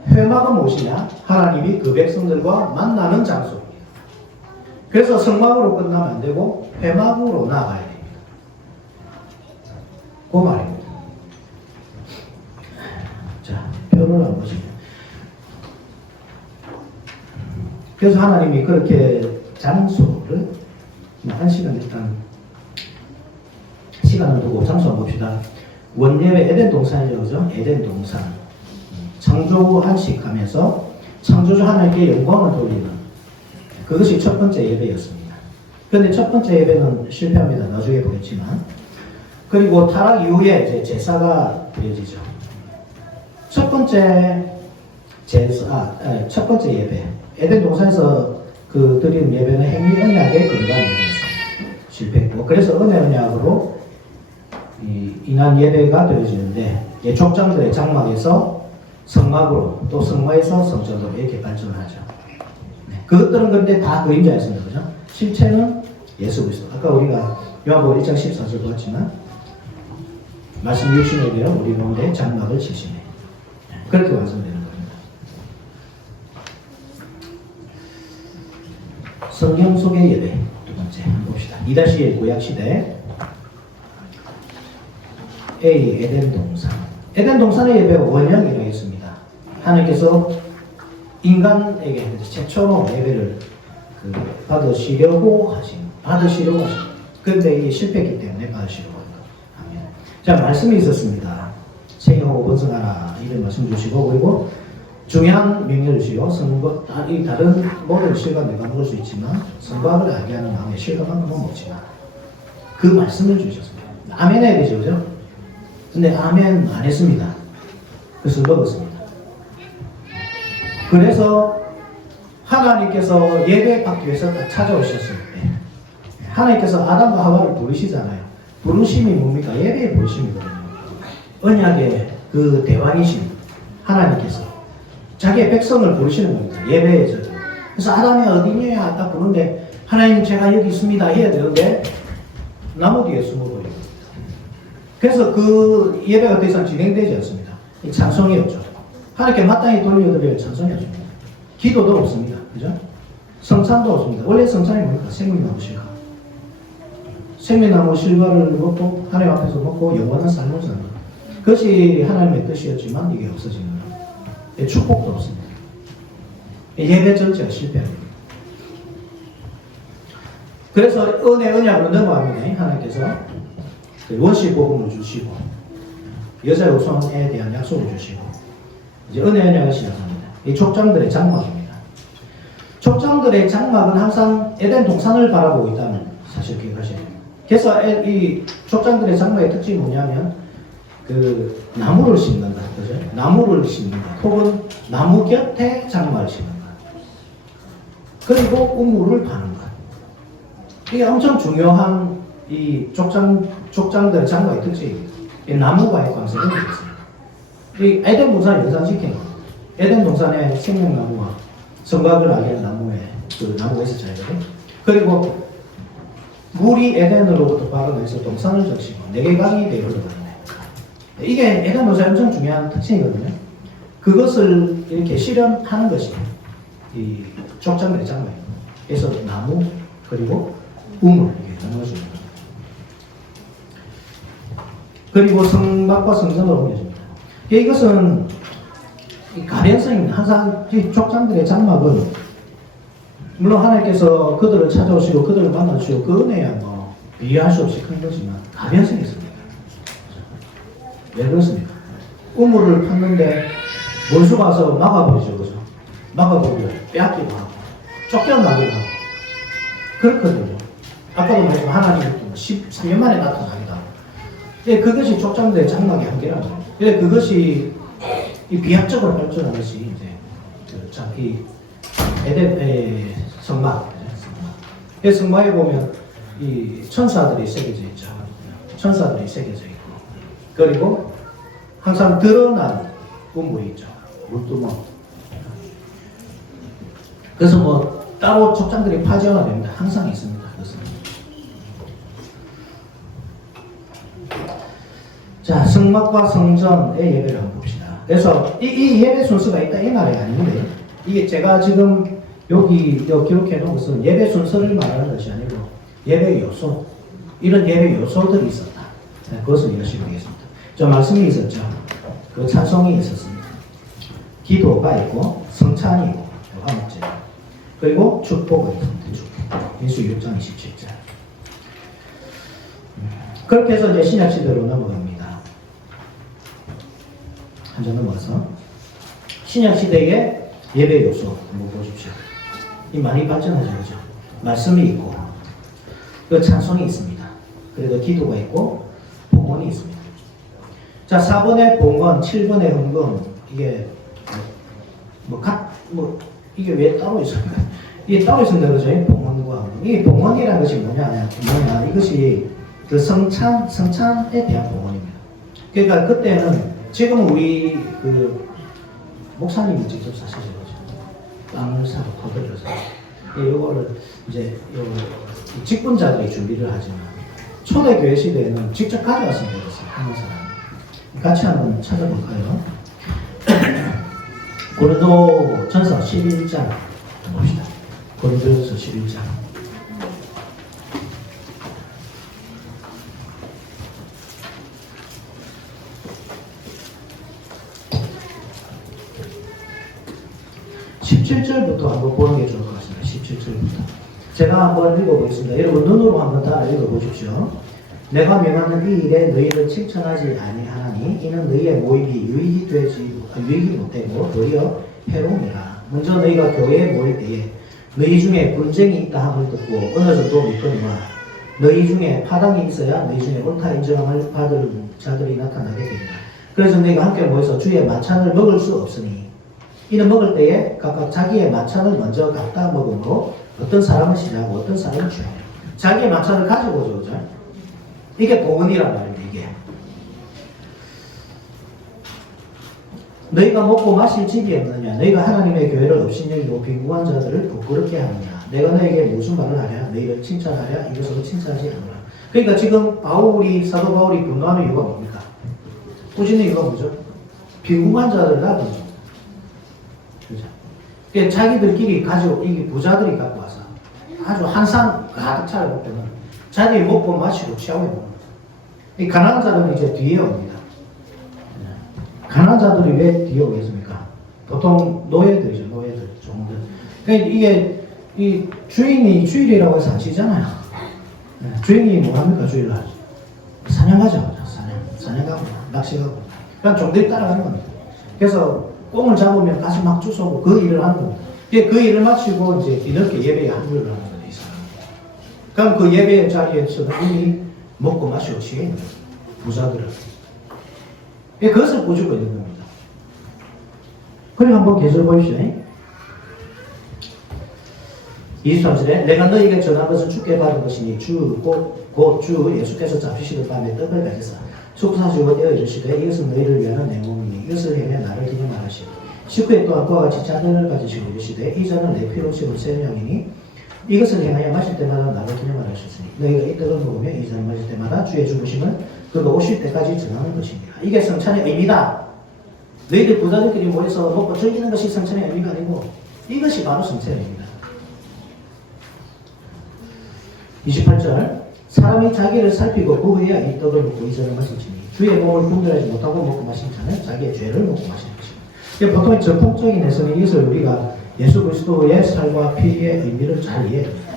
회막은 무엇이냐? 하나님이 그 백성들과 만나는 장소입니다. 그래서 성막으로 끝나면 안 되고 회막으로 나아가야 됩니다. 그 말입니다. 자, 표를 한번 보시면. 그래서 하나님이 그렇게 장소를 한 시간 일단 시간을 두고 장소 한번 봅시다. 원예의 에덴 동산이죠, 그죠? 에덴 동산. 창조 안식하면서 창조주 하나님께 영광을 돌리는 그것이 첫 번째 예배였습니다. 그런데 첫 번째 예배는 실패합니다. 나중에 보겠지만. 그리고 타락 이후에 이제 제사가 드려지죠. 첫 번째 예배. 에덴 동산에서 그 드리는 예배는 행위 언약의 근간 예배였습니다. 실패했고. 그래서 은혜 언약으로 인한 예배가 드려지는데, 족장들의 장막에서 성막으로, 또 성막에서 성전으로 이렇게 발전을 하죠. 그것들은 근데 다 그림자였습니다. 그죠? 실체는 예수 그리스도. 아까 우리가 요한복음 1장 14절 보았지만, 말씀 육신에 되어 우리 가운데 장막을 치시네. 그렇게 완성되는 겁니다. 성경 속의 예배 두 번째 한번 봅시다. 2-1 구약시대 A 에덴 동산. 에덴 동산의 예배가 원형이라고 했습니다. 하나님께서 인간에게 최초로 예배를 받으시려고 하신. 그런데 이게 실패했기 때문에 받으시려고 한 것. 아멘. 자, 말씀이 있었습니다. 생명하고 번성하라 이런 말씀 주시고, 그리고 중요한 명령을 주시고, 이 다른 모든 실과 내가 먹을 수 있지만 성곽을 알게 하는 마음에 실과만큼은 먹지 마라. 그 말씀을 주셨습니다. 아멘 해야 되죠, 그죠? 근데 아멘 안 했습니다. 그래서 먹었습니다. 그래서 하나님께서 예배 받기 위해서 딱 찾아오셨을 때 하나님께서 아담과 하와를 부르시잖아요. 부르심이 뭡니까? 예배의 부르심이거든요. 언약의 그 대왕이신 하나님께서 자기의 백성을 부르시는 겁니다. 예배에서. 그래서 아담이 어디냐 딱 부르는데 하나님 제가 여기 있습니다 해야 되는데 나무 뒤에 숨어버립니다. 그래서 그 예배가 더 이상 진행되지 않습니다. 이 찬송이 없죠. 하나님께 마땅히 돌려드릴 찬송이 없습니다. 기도도 없습니다. 그죠? 성찬도 없습니다. 원래 성찬이 뭡니까? 생명나무 실과. 생명나무 실과를 먹고 하나님 앞에서 먹고 영원한 삶을 사는 것. 그것이 하나님의 뜻이었지만 이게 없어지는 것. 축복도 없습니다. 예배 전체가 실패합니다. 그래서 은혜 언약으로 넘어갑니다. 하나님께서 원시 복음을 주시고 여자 우선에 대한 약속을 주시고 이제 은혜 언약을 시작합니다. 이 족장들의 장막입니다. 족장들의 장막은 항상 에덴 동산을 바라보고 있다는 사실 기억하셔야 됩니다. 그래서 이 족장들의 장막의 특징이 뭐냐면 그 나무를 심는다, 그죠? 나무를 심는다. 혹은 나무 곁에 장막을 심는다. 그리고 우물을 파는 것. 이게 엄청 중요한 이 족장들의 장막의 특징입니다. 이 나무와의 관계가 있습니다. 이 에덴 동산을 연상시키는 겁니다. 에덴 동산의 생명나무와 성곽을 알게 하는 나무에 그 나무가 있었잖아요. 그리고 물이 에덴으로부터 발원해서 동산을 적시고 네개 강이 되어 흘러가는 이게 에덴 동산의 엄청 중요한 특징이거든요. 그것을 이렇게 실현하는 것이 이 족장들의 장막입니다. 그래서 나무 그리고 우물 이렇게 나눠줍니다. 그리고 성막과 성전으로 옮겨집니다. 이것은 가변성입니다. 항상 족장들의 장막은 물론 하나님께서 그들을 찾아오시고 그들을 만나주시고 그 은혜야 뭐 비교할 수 없이 큰 거지만 가변성이 있습니다. 왜 그렇습니까? 우물을 팠는데 원수가 와서 막아버리죠. 그죠? 막아버리고 빼앗기고 하고 쫓겨나기도 하고 그렇거든요. 아까도 말했지만 하나님은 13년 만에 나타나기도 하고 그것이 족장들의 장막의 한계라는 거예요. 그것이 이 비약적으로 발전한 것이 이제 이 에덴의 성막. 성막에 보면 이 천사들이 새겨져 있죠. 천사들이 새겨져 있고 그리고 항상 드러난 우물이 있죠. 물두멍. 그래서 뭐 따로 족장들이 파지어야 됩니다. 항상 있습니다. 그것은. 자, 성막과 성전의 예배를 한번 봅시다. 그래서 이 예배 순서가 있다 이 말이 아닌데 이게 제가 지금 여기 기록해 놓은 것은 예배 순서를 말하는 것이 아니고 예배 요소 이런 예배 요소들이 있었다. 네, 그것을 이해하시면 되겠습니다. 저 말씀이 있었죠. 그 찬송이 있었습니다. 기도가 있고 성찬이 있고 화목제 그리고 축복이 있습니다. 축복. 민수 6장 27절. 그렇게 해서 이제 신약 시대로 넘어갑니다. 한 장 넘어가서 신약 시대의 예배 요소 한번 보십시오. 이 많이 발전하죠, 그죠? 말씀이 있고, 그 찬송이 있습니다. 그리고 기도가 있고, 봉헌이 있습니다. 자, 4번의 봉헌, 7번의 헌금, 이게 이게 왜 따로 있습니까? 이게 따로 있습니다, 그죠? 봉헌과 헌금. 이 봉헌이라는 것이 뭐냐? 이것이 그 성찬에 대한 봉헌입니다. 그러니까 그때는 지금 우리 그 목사님이 직접 사시죠, 그죠? 땅을 사고 토대를 사고 이거를 이제 직분자들이 준비를 하지만 초대교회 시대에는 직접 가져왔으면 되겠어요. 하는 사람. 같이 한번 찾아볼까요? 고린도 전서 11장 봅시다. 고린도전서 11장. (17절부터) 한번 보는 게 좋을 것 같습니다. 17절부터 제가 한번 읽어보겠습니다. 여러분 눈으로 한번 따라 읽어보십시오. 내가 명하는 이 일에 너희를 칭찬하지 아니하나니 이는 너희의 모임이 유익이 못되고 도리어 해로움이라. 먼저 너희가 교회에 모일 때에 너희 중에 분쟁이 있다 함을 듣고 어느 정도 믿거니와 너희 중에 파당이 있어야 너희 중에 옳다 인정함을 받을 자들이 나타나게 됩니다. 그래서 너희가 함께 모여서 주의 만찬을 먹을 수 없으니 이는 먹을 때에 각각 자기의 만찬을 먼저 갖다 먹으므로 어떤 사람은 시작하고 어떤 사람은 취하리라. 자기의 마차를 가지고 오죠. 그죠? 이게 봉헌이란 말입니다. 이게. 너희가 먹고 마실 집이 없느냐? 너희가 하나님의 교회를 업신여기고 빈궁한 자들을 부끄럽게 하느냐? 내가 너에게 무슨 말을 하랴? 너희를 칭찬하랴? 이것으로 칭찬하지 않으라. 그러니까 지금 사도 바울이 분노하는 이유가 뭡니까? 꾸짖는 이유가 뭐죠? 빈궁한 자들을 놔두죠. 그죠? 그러니까 자기들끼리 가지고, 이 부자들이 갖고 와서 아주 한상 가득 차려놓을 때는 자기 먹고 마시고 취하고 있는 거예요. 이 가난한 자들은 이제 뒤에 옵니다. 가난한 자들이 왜 뒤에 오겠습니까? 보통 노예들이죠. 노예들, 종들. 그러니까 이게 이 주인이 주일이라고 해서 안 쉬잖아요. 주인이 뭐 합니까? 주일날 사냥 가죠. 사냥 가고 낚시 가고. 그냥 종들이 따라가는 겁니다. 그래서 꽁을 잡으면 가서 막 주워오고 그 일을 하는 겁니다. 그 일을 마치고 이제 뒤늦게 예배에 합류를 하는 거죠. 이 사람. 그럼 그 예배 자리에서는 이미 먹고 마시고 취해 있는 거예요. 부자들은. 그것을 보여주고 있는 겁니다. 그리고 한번 계절 보십시오. 23절에 내가 너희에게 전한 것은 주께 받은 것이니 곧 주 예수께서 잡히시던 밤에 떡을 가져서 축사주고 떼어 이르시되 이것은 너희를 위한 내 몸이니 이것을 행해 나를 기념하시니 19회 동안 그와 같이 잔을 가지시고 이르시되 이 잔은 내 피로 씹은 새 명이니 이것을 행하여 마실 때마다 나를 기념하셨으니 너희가 이 떡을 먹으며 이 잔을 마실 때마다 주의 죽으심을 그가 오실 때까지 전하는 것입니다. 이게 성찬의 의미다. 너희들 부자들끼리 모여서 먹고 즐기는 것이 성찬의 의미가 아니고 이것이 바로 성찬의 의미다. 28절 사람이 자기를 살피고 그 후에야 이 떡을 먹고 이 잔을 마실지니 주의 몸을 분별하지 못하고 먹고 마신 자는 자기의 죄를 먹고 마시는 것입니다. 보통 전통적인 해석은 이것을 우리가 예수 그리스도의 살과 피의 의미를 잘 이해해야 됩니다.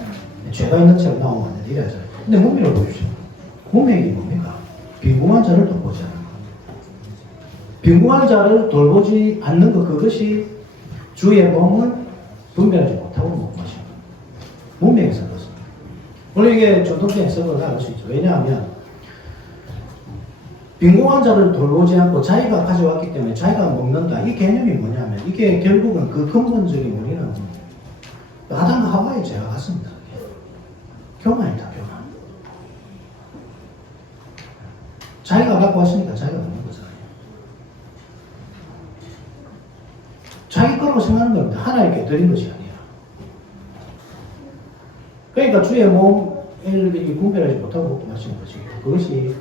죄가 있는 채로 나오면 안 된다. 이래야죠. 근데 문맥을 보십시오. 문맥이 뭡니까? 빈궁한 자를 돌보지 않는 것. 빈궁한 자를 돌보지 않는 것, 그것이 주의 몸을 분별하지 못하고 먹고 마시는 것. 문맥에서 그렇습니다. 물론 이게 전통적인 해석을 나갈 수 있죠. 왜냐하면 빈궁한 자를 돌보지 않고 자기가 가져왔기 때문에 자기가 먹는다. 이 개념이 뭐냐면 이게 결국은 그 근본적인 원인은 아담과 하와의 죄가 같습니다. 교만이다, 교만. 자기가 갖고 왔으니까 자기가 먹는 거잖아요. 자기 거라고 생각하는 겁니다. 하나님께 드린 것이 아니라. 그러니까 주의 몸을 분별하지 못하고 먹고 마시는 것이 그것이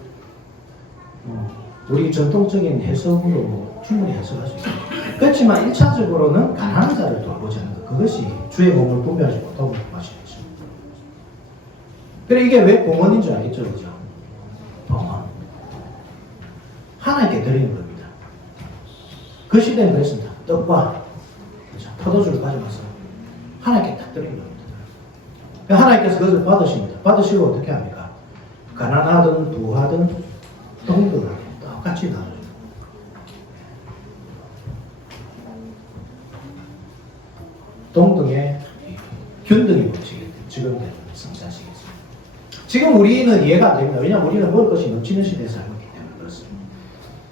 우리 전통적인 해석으로 충분히 해석할 수 있습니다. 그렇지만 1차적으로는 가난한 자를 돌보지 않는 것. 그것이 주의 몸을 분별하지 못하고 먹고 마시는 것입니다. 그래 이게 왜 봉헌인 줄 알겠죠? 그죠? 봉헌. 하나님께 드리는 겁니다. 그 시대는 그랬습니다. 떡과 포도주를 가져가서 하나님께 딱 드리는 겁니다. 하나님께서 그것을 받으십니다. 받으시고 어떻게 합니까? 가난하든 부하든 동등하게 똑같이 나눠줍니다. 동등의 균등이 법칙이 지금 성사시겠습니다. 지금 우리는 이해가 안 됩니다. 왜냐하면 우리는 먹을 것이 넘치는 시대에 살고 있기 때문에 그렇습니다.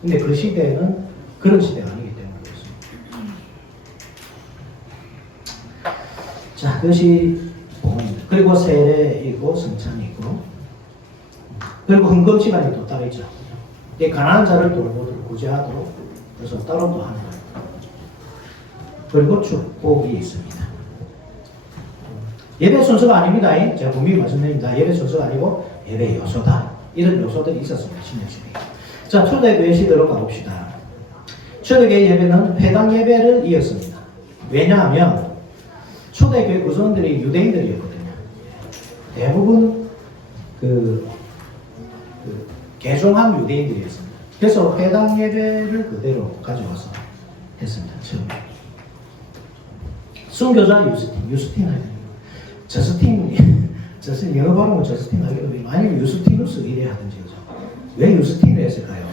근데 그 시대에는 그런 시대가 아니기 때문에 그렇습니다. 자, 그것이 봉헌입니다. 그리고 세례이고 성찬이고 그리고 헌금 시간이 또 따로 있죠. 이게 가난한 자를 돌보도록 구제하도록 그래서 따로 또 하는 거예요. 그리고 축복이 있습니다. 예배 순서가 아닙니다. 제가 분명히 말씀드립니다. 예배 순서가 아니고 예배 요소다. 이런 요소들이 있었습니다. 신약시대에. 자, 초대교회 시대로 가봅시다. 초대교회 예배는 회당 예배를 이었습니다. 왜냐하면 초대교회 구성원들이 유대인들이었거든요. 대부분 개종한 유대인들이었습니다. 그래서 회당 예배를 그대로 가져와서 했습니다. 처음에. 순교자 유스틴 저스틴 영어 발음은 저스틴 하기로 아니면 유스티누스 이래 하든지 그죠? 왜 유스틴을 했을까요?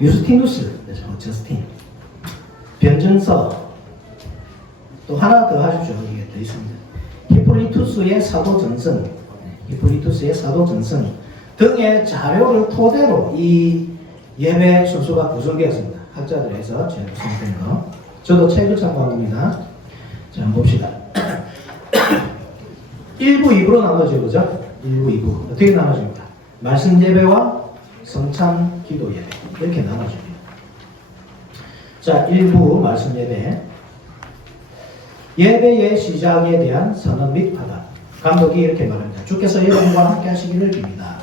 유스티누스 저스틴 변증서 또 하나 더 하십시오. 이게 더 있습니다. 히폴리투스의 사도 전승 등의 자료를 토대로 이 예배 순서가 구성되었습니다. 학자들에서 제가 구성된 거. 저도 책을 참고합니다. 자, 한번 봅시다. 1부, 2부로 나눠지죠. 그죠? 1부, 2부. 어떻게 나눠집니까? 말씀 예배와 성찬 기도 예배. 이렇게 나눠집니다. 자, 1부 말씀 예배. 예배의 시작에 대한 선언 및 파단. 감독이 이렇게 말합니다. 주께서 여러분과 함께 하시기를 빕니다.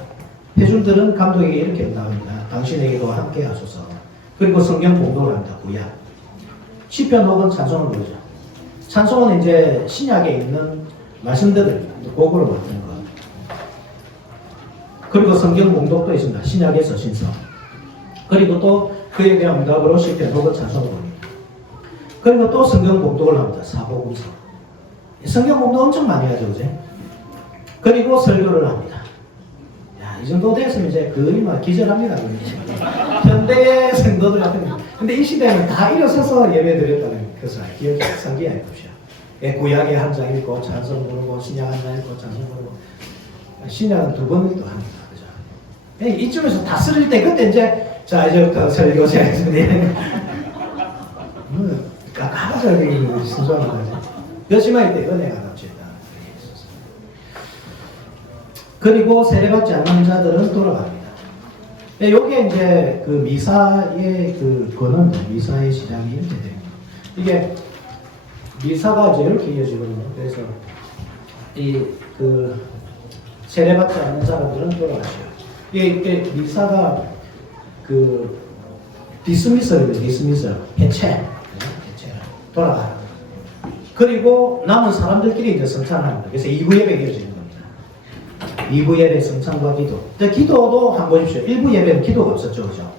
회중들은 감독에게 이렇게 응답합니다. 당신에게도 함께 하소서. 그리고 성경 공독을 합니다. 구약. 시편 혹은 찬송을 부르죠. 찬송은 이제 신약에 있는 말씀들을 곡으로 만드는 것. 그리고 성경 공독도 있습니다. 신약에서 신성. 그리고 또 그에 대한 응답으로 시편 혹은 찬송을 부릅니다. 그리고 또 성경 공독을 합니다. 사복음서. 성경 공독 엄청 많이 하죠, 그제? 그리고 설교를 합니다. 야, 이 정도 됐으면 이제 거의 막 기절합니다. 현대의 성도들 같은 거. 근데 이 시대는 다 일어서서 예배 드렸다는 것을 기억해 상기해 봅시다. 구약에 한 장 읽고 찬송 부르고 신약 한 장 읽고 찬송 부르고 신약은 2번 또 합니다. 그죠? 이쯤에서 다 쓸 때 그때 이제 자 이제부터 설교 시작했습니다. 가가적인 순수한 거지. 그렇지만 이때 은혜가 넘치다. 그리고 세례받지 않는 자들은 돌아갑니다. 요게 이제 그 미사의 그 권은 미사의 시작이 이렇게 됩니다. 이게 미사가 이제 이렇게 이어지거든요. 그래서 이 그 세례받지 않는 사람들은 돌아가시요. 이게 미사가 그 디스미설입니다. 디스미설 해체 돌아가요. 그리고 남은 사람들끼리 이제 성찬합니다. 그래서 2부 예배 이어지는 겁니다. 2부 예배 성찬과 기도. 기도도 한번 보십시오. 1부 예배는 기도가 없었죠, 그죠?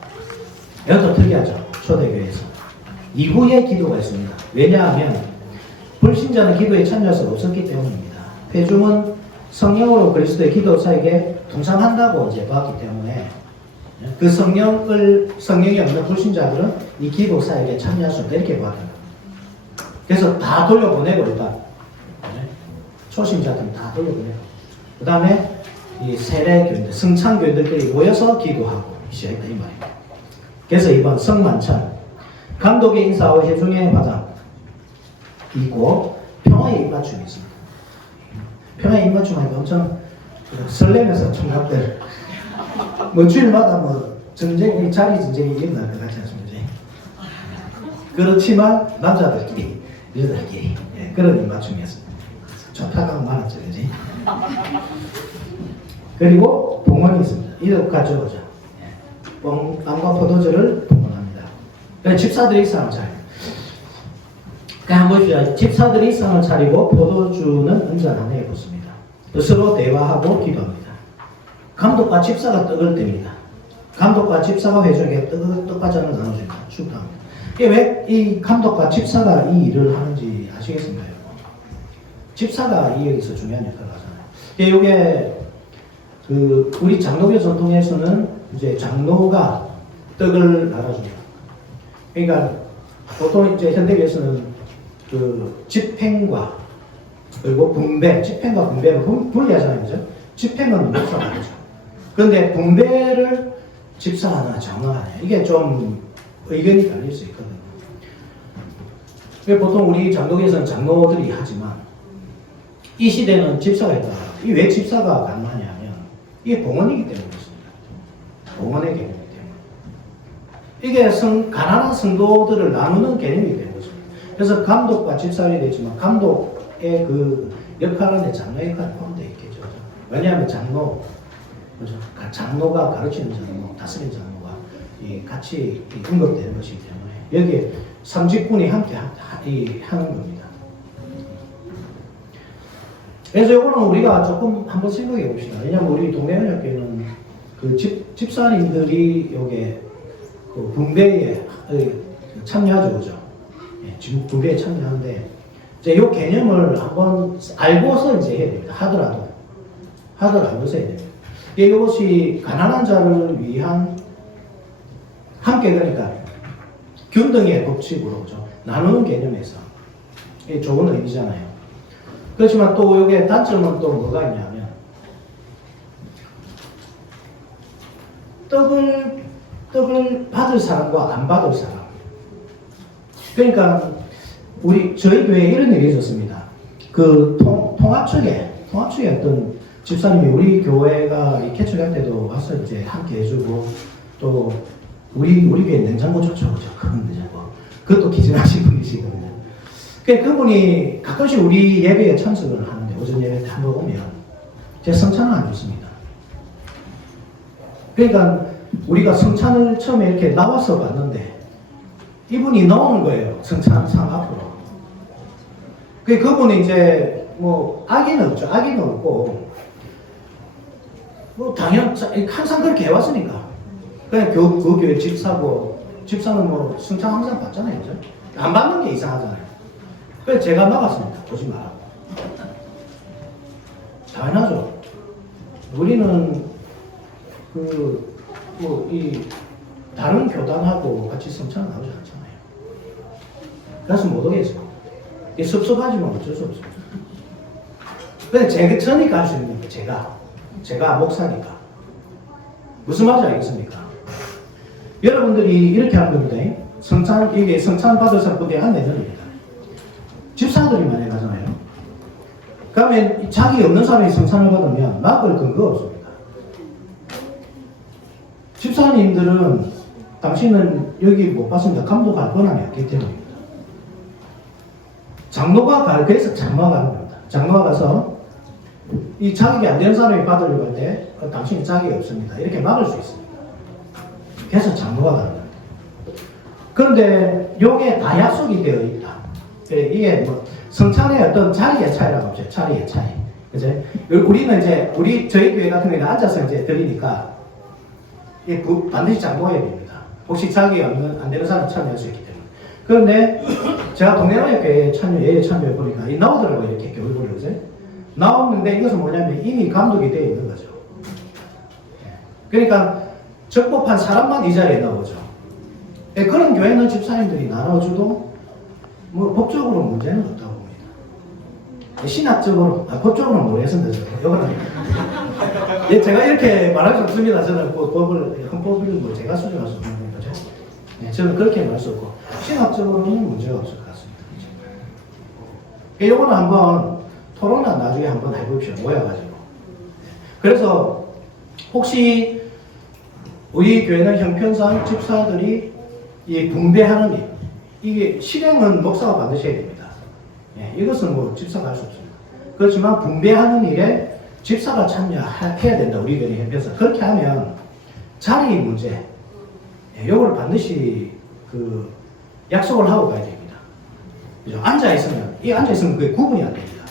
이것도 특이하죠. 초대교회에서 2부에 기도가 있습니다. 왜냐하면 불신자는 기도에 참여할 수가 없었기 때문입니다. 회중은 성령으로 그리스도의 기도 사역에 동참한다고 이제 봤기 때문에 그 성령이 없는 불신자들은 이 기도 사역에 참여할 수 없다 이렇게 봤다. 그래서 다 돌려보내고 일단 초심자들은 다 돌려보내고 그 다음에 이 세례교인들, 성찬교인들끼리 모여서 기도하고 시작했다 이 말입니다. 그래서 이번 성만찬 감독의 인사와 회중의 화장 있고 평화의 입맞춤이 있습니다. 평화의 입맞춤 하니까 엄청 설레면서 총각들 뭐 주일마다 뭐 전쟁이 자리 전쟁이 일어날 것 같지 않습니까? 그렇지만 남자들끼리 여자들끼리 그런 입맞춤이었습니다. 좋다고 많았죠, 그지? 그리고 봉헌이 있습니다. 이거 가져오죠. 빵과 포도주를 봉헌합니다. 집사들이 상을 차립니다. 한번 보십시오. 집사들이 상을 차리고 포도주는 은잔 안에 붓습니다. 서로 대화하고 기도합니다. 감독과 집사가 떡을 뗍니다. 감독과 집사가 회중에게 떡과잔을 나눠줍니다. 축하합니다. 왜 이 감독과 집사가 이 일을 하는지 아시겠습니까? 집사가 이 여기서 중요한 역할을 하잖아요. 이게 그 우리 장로교 전통에서는 이제 장로가 떡을 나눠줍니다. 그러니까 보통 이제 현대교에서는 그 집행과 그리고 분배, 집행과 분배를 분리하잖아요, 그죠? 집행은 목사가 하죠. 그런데 분배를 집사하나 장로가 하냐 이게 좀 의견이 갈릴 수 있거든요. 보통 우리 장로교에서는 장로들이 하지만 이 시대는 집사가 있다. 이 왜 집사가 가능하냐면 이게 봉헌이기 때문에 그렇습니다. 봉헌의 개념이기 때문에 이게 가난한 성도들을 나누는 개념이기 때문에 그렇습니다. 그래서 감독과 집사가 되지만 감독의 그 역할 안에 장로 역할이 포함되어 있겠죠. 왜냐하면 장로가 가르치는 장로, 다스리는 장로가 같이 언급되는 것이기 때문에 여기에 삼직분이 함께 하는 겁니다. 그래서 이거는 우리가 조금 한번 생각해 봅시다. 왜냐하면 우리 동네연합교회는 그 집사님들이 여기 그 분배에 참여하죠, 그죠? 분배에 참여하는데 이제 이 개념을 한번 알고서 이제 해야 됩니다. 하더라도 알고서 해야 됩니다. 이것이 가난한 자를 위한 함께 그러니까 균등의 법칙으로 그죠? 나누는 개념에서 좋은 의미잖아요. 그렇지만 또 여기에 단점은 또 뭐가 있냐면 떡을 받을 사람과 안 받을 사람. 그러니까 저희 교회에 이런 일이 있었습니다. 그 통합 측에 통합주의 어떤 집사님이 우리 교회가 이 개척할 때도 와서 이제 함께 해주고 또 우리 교회 냉장고 좋죠, 그죠? 큰 냉장고. 그것도 기증하신 분이시거든요. 그분이 가끔씩 우리 예배에 참석을 하는데 오전 예배 때 한번 오면 제 성찬을 안 줬습니다. 그러니까 우리가 성찬을 처음에 이렇게 나와서 봤는데 이분이 나오는 거예요. 성찬상 앞으로. 그분이 이제 뭐 악의는 없죠. 악의는 없고 뭐 항상 그렇게 해왔으니까. 그냥 그 교회 집사고 집사는 뭐 성찬 항상 받잖아요. 그죠? 안 받는 게 이상하잖아요. 그래서 제가 막았습니다. 오지 말라고. 당연하죠. 우리는 이 다른 교단하고 같이 성찬 나오지 않잖아요. 그래서 못 오겠어요. 섭섭하지만 어쩔 수 없어요. 근데 저니까 할 수 있는 거예요. 제가 목사니까. 무슨 말인지 알겠습니까? 여러분들이 이렇게 하는 겁니다. 이게 성찬 받을 사람들이 안 내년입니다. 집사들이 만약에 가잖아요. 그러면 자기 없는 사람이 성찬을 받으면 막을 근거가 없습니다. 집사님들은 당신은 여기 못 봤습니다. 감독할 권한이 없기 때문입니다. 그래서 장로가 가는 겁니다. 장로가 가서 이 자격이 안 되는 사람이 받으려고 할 때 당신이 자격이 없습니다. 이렇게 막을 수 있습니다. 그래서 장로가 가는 겁니다. 그런데 이게 다 약속이 되어 있다. 이게 뭐 성찬의 어떤 자리의 차이라고 하죠. 자리의 차이. 그죠? 우리는 이제 저희 교회 같은 경우에는 앉아서 이제 드리니까 반드시 장로가 해야 됩니다. 혹시 자격이 안 되는 사람 참여할 수 있기 때문에. 그런데 제가 동네교회 참여해 보니까 나오더라고요. 이렇게 교육을 그죠? 나오는데 이것은 뭐냐면 이미 감독이 되어 있는 거죠. 그러니까 적법한 사람만 이 자리에 나오죠. 그런 교회는 집사님들이 나눠줘도 뭐 법적으로 문제는 없다고 봅니다. 신학적으로, 법적으로는 모르겠습니다. 제가 이렇게 말할 수 없습니다. 저는 헌법을 뭐 제가 수정할 수 없는 거죠. 저는 그렇게 말할 수 없고 신학적으로는 문제가 없을 것 같습니다. 이거는 한번 토론은 나중에 한번 해봅시다. 모여가지고. 그래서 혹시 우리 교회는 형편상 집사들이 이 분배하는 일, 이게 실행은 목사가 반드시 해야 됩니다. 이것은 뭐 집사가 할 수 없습니다. 그렇지만 분배하는 일에 집사가 참여해야 된다. 우리 교회 형편상. 그렇게 하면 자리 문제, 이걸 반드시 약속을 하고 가야 됩니다. 앉아있으면 그게 구분이 안 됩니다.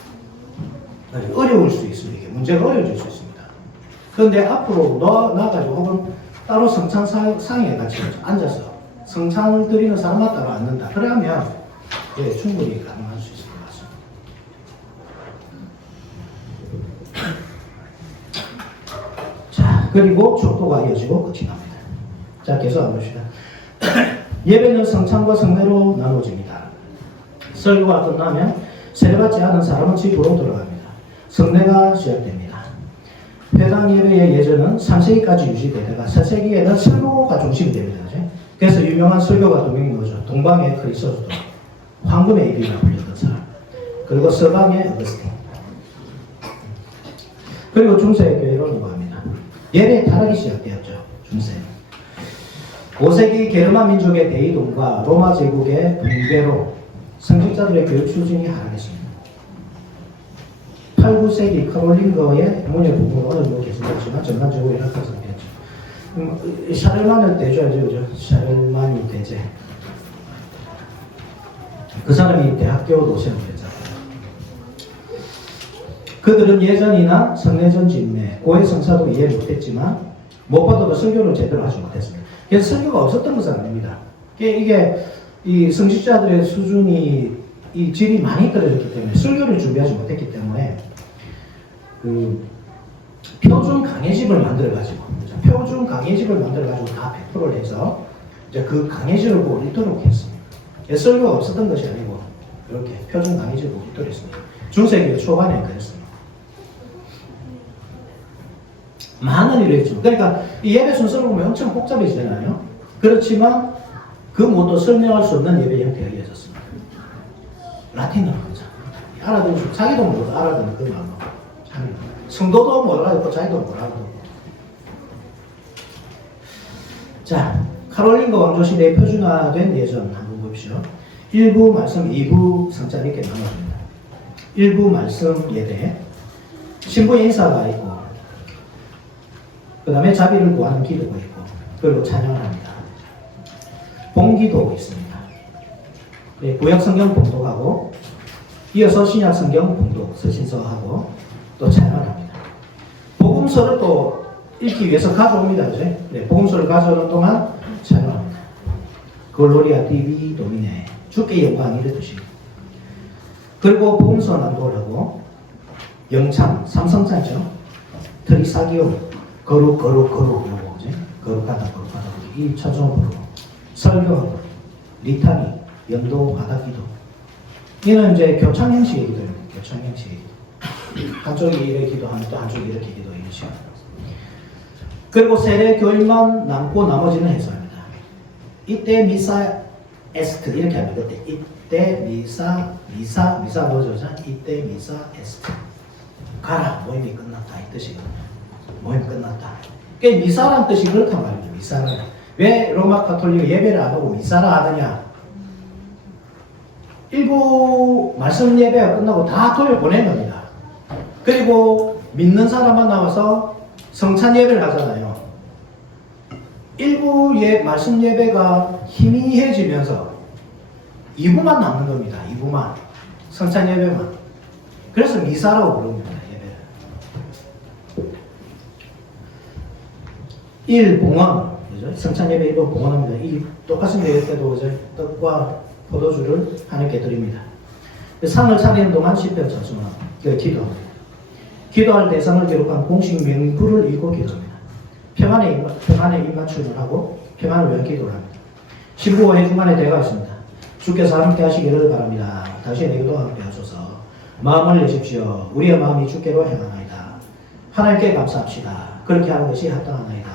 어려울 수 있습니다. 문제가 어려워질 수 있습니다. 그런데 앞으로 나가지고 혹은 따로 성찬상에 같이 앉아서 성찬을 드리는 사람만 따로 앉는다. 그러면 충분히 가능할 수 있을 것 같습니다. 자, 그리고 축도가 이어지고 끝이 납니다. 자, 계속 한번 봅시다. 예배는 성찬과 성례로 나눠집니다. 설교가 끝나면 세례받지 않은 사람은 집으로 돌아갑니다. 성례가 시작됩니다. 회당 예배의 예전은 3세기까지 유지되다가 4세기에는 설교가 중심이 됩니다. 그래서 유명한 설교가 두 명이 나오죠. 동방의 크리스토도, 황금의 입이라 불렸던 사람, 그리고 서방의 어거스틴. 그리고 중세의 교회로 넘어갑니다. 예배의 타락이 시작되었죠. 중세. 5세기 게르만 민족의 대이동과 로마 제국의 붕괴로 성직자들의 교육 수준이 하락했습니다. 8, 9세기 카롤린거의 문예 부분은 어느 정도 개선됐지만 전반적으로 이렇게 상태였죠. 샤를만을 대죠, 그죠? 샤를만이 대제. 그 사람이 대학교 도시를 했잖아요. 그들은 예전이나 성례전 진례, 고해 성사도 이해 못했지만 무엇보다도 설교를 제대로 하지 못했습니다. 그래서 설교가 없었던 것은 아닙니다. 이게 이 성직자들의 수준이 이 질이 많이 떨어졌기 때문에 설교를 준비하지 못했기 때문에 표준 강해집을 만들어가지고 다 배포를 해서 이제 그 강해집을 보고 읽도록 했습니다. 설교가 없었던 것이 아니고 이렇게 표준 강해집을 보고 읽도록 했습니다. 중세기 초반에 그랬습니다. 많은 일을 했죠. 그러니까 이 예배 순서를 보면 엄청 복잡해지잖아요. 그렇지만 그 무엇도 설명할 수 없는 예배 형태가 이어졌습니다. 라틴어로 하자. 알아듣는 자기도 모르고 알아듣는 그 말로 성도도 못 알아듣고 자기도 못 알아듣고. 자, 카롤린과 왕조 시대에 표준화된 예전 한번 보십시오. 1부 말씀, 2부 성찬 이렇게 나눠집니다. 1부 말씀 예배, 신부의 인사가 있고, 그 다음에 자비를 구하는 기도가 있고, 그리고 찬양을 합니다. 봉기도 있습니다. 네, 구약 성경 봉독하고, 이어서 신약 성경 봉독, 서신서하고, 또 찬양을 합니다. 복음서를 또 읽기 위해서 가져옵니다. 그죠? 네, 복음서를 가져오는 동안 찬양합니다. 글로리아 디비 도미네, 주께 영광 이런 뜻입니다. 그리고 복음서 낭독을 하고, 영참, 삼성찬이죠. 트리사기오, 거룩, 요거, 그죠? 거룩하다. 이 차종을 부르고, 설교하고, 리타니, 연도, 바닥기도. 이는 이제 교창 형식의 기도입니다. 교창 형식의 기도. 한쪽이 이렇게 기도하면 또 한쪽이 이렇게 기도, 이런 식으로. 그리고 세례 교인만 남고 나머지는 해설합니다. 이때 미사 에스트 이렇게 합니다. 그때 이때 미사 뭐죠? 이때 미사 에스트. 가라, 모임이 끝났다 이 뜻이거든요. 모임 끝났다. 그러니까 미사란 뜻이 그렇단 말이죠. 미사는 왜 로마 가톨릭 예배를 안 하고 미사를 하느냐? 일부 말씀 예배가 끝나고 다 돌려보낸 겁니다. 그리고 믿는 사람만 나와서 성찬 예배를 하잖아요. 일부 말씀 예배가 희미해지면서 2부만 남는 겁니다. 2부만. 성찬 예배만. 그래서 미사라고 부릅니다. 예배를. 1. 봉헌. 성찬 예배 1번 봉헌합니다. 이 똑같은 예배 때도 떡과 포도주를 하나님께 드립니다. 상을 차리는 동안 시편 찬송합니다. 기도합니다. 기도할 대상을 기록한 공식 명부를 읽고 기도합니다. 평안에 입맞춤을 하고 평안을 위한 기도를 합니다. 신부와 해중간에 대화가 있습니다. 주께서 함께 하시기를 바랍니다. 당신의 기도 함께 하소서. 마음을 여십시오. 우리의 마음이 주께로 향하나이다. 하나님께 감사합시다. 그렇게 하는 것이 합당하나이다.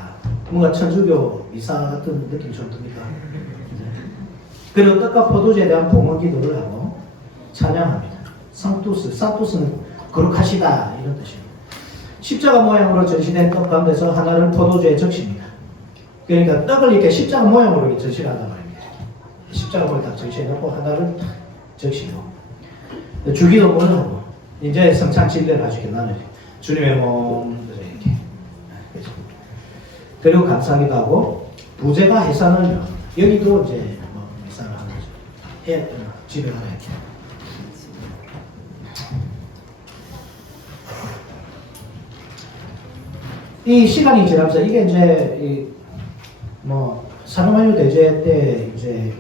뭔가 천주교 미사 같은 느낌이 좀 듭니까? 그리고 떡과 포도주에 대한 봉헌 기도를 하고 찬양합니다. 산투스는 거룩하시다 이런 뜻입니다. 십자가 모양으로 전시된 떡 가운데서 하나를 포도주에 적십니다. 그러니까 떡을 이렇게 십자가 모양으로 이렇게 전시를 한단 말입니다. 십자가 모양을 딱 전시해놓고 하나를 딱 적시고 주기도문을 하고 이제 성찬 진례를 아주 나누죠. 주님의 몸 이렇게. 그리고 감사하기도 하고 부제가 해산을 합니다. 여기도 이제 해산을 하는 거죠. 집에 가라 이렇게. 이 시간이 지나면서 이게 이제 사르마유 대제 때 이제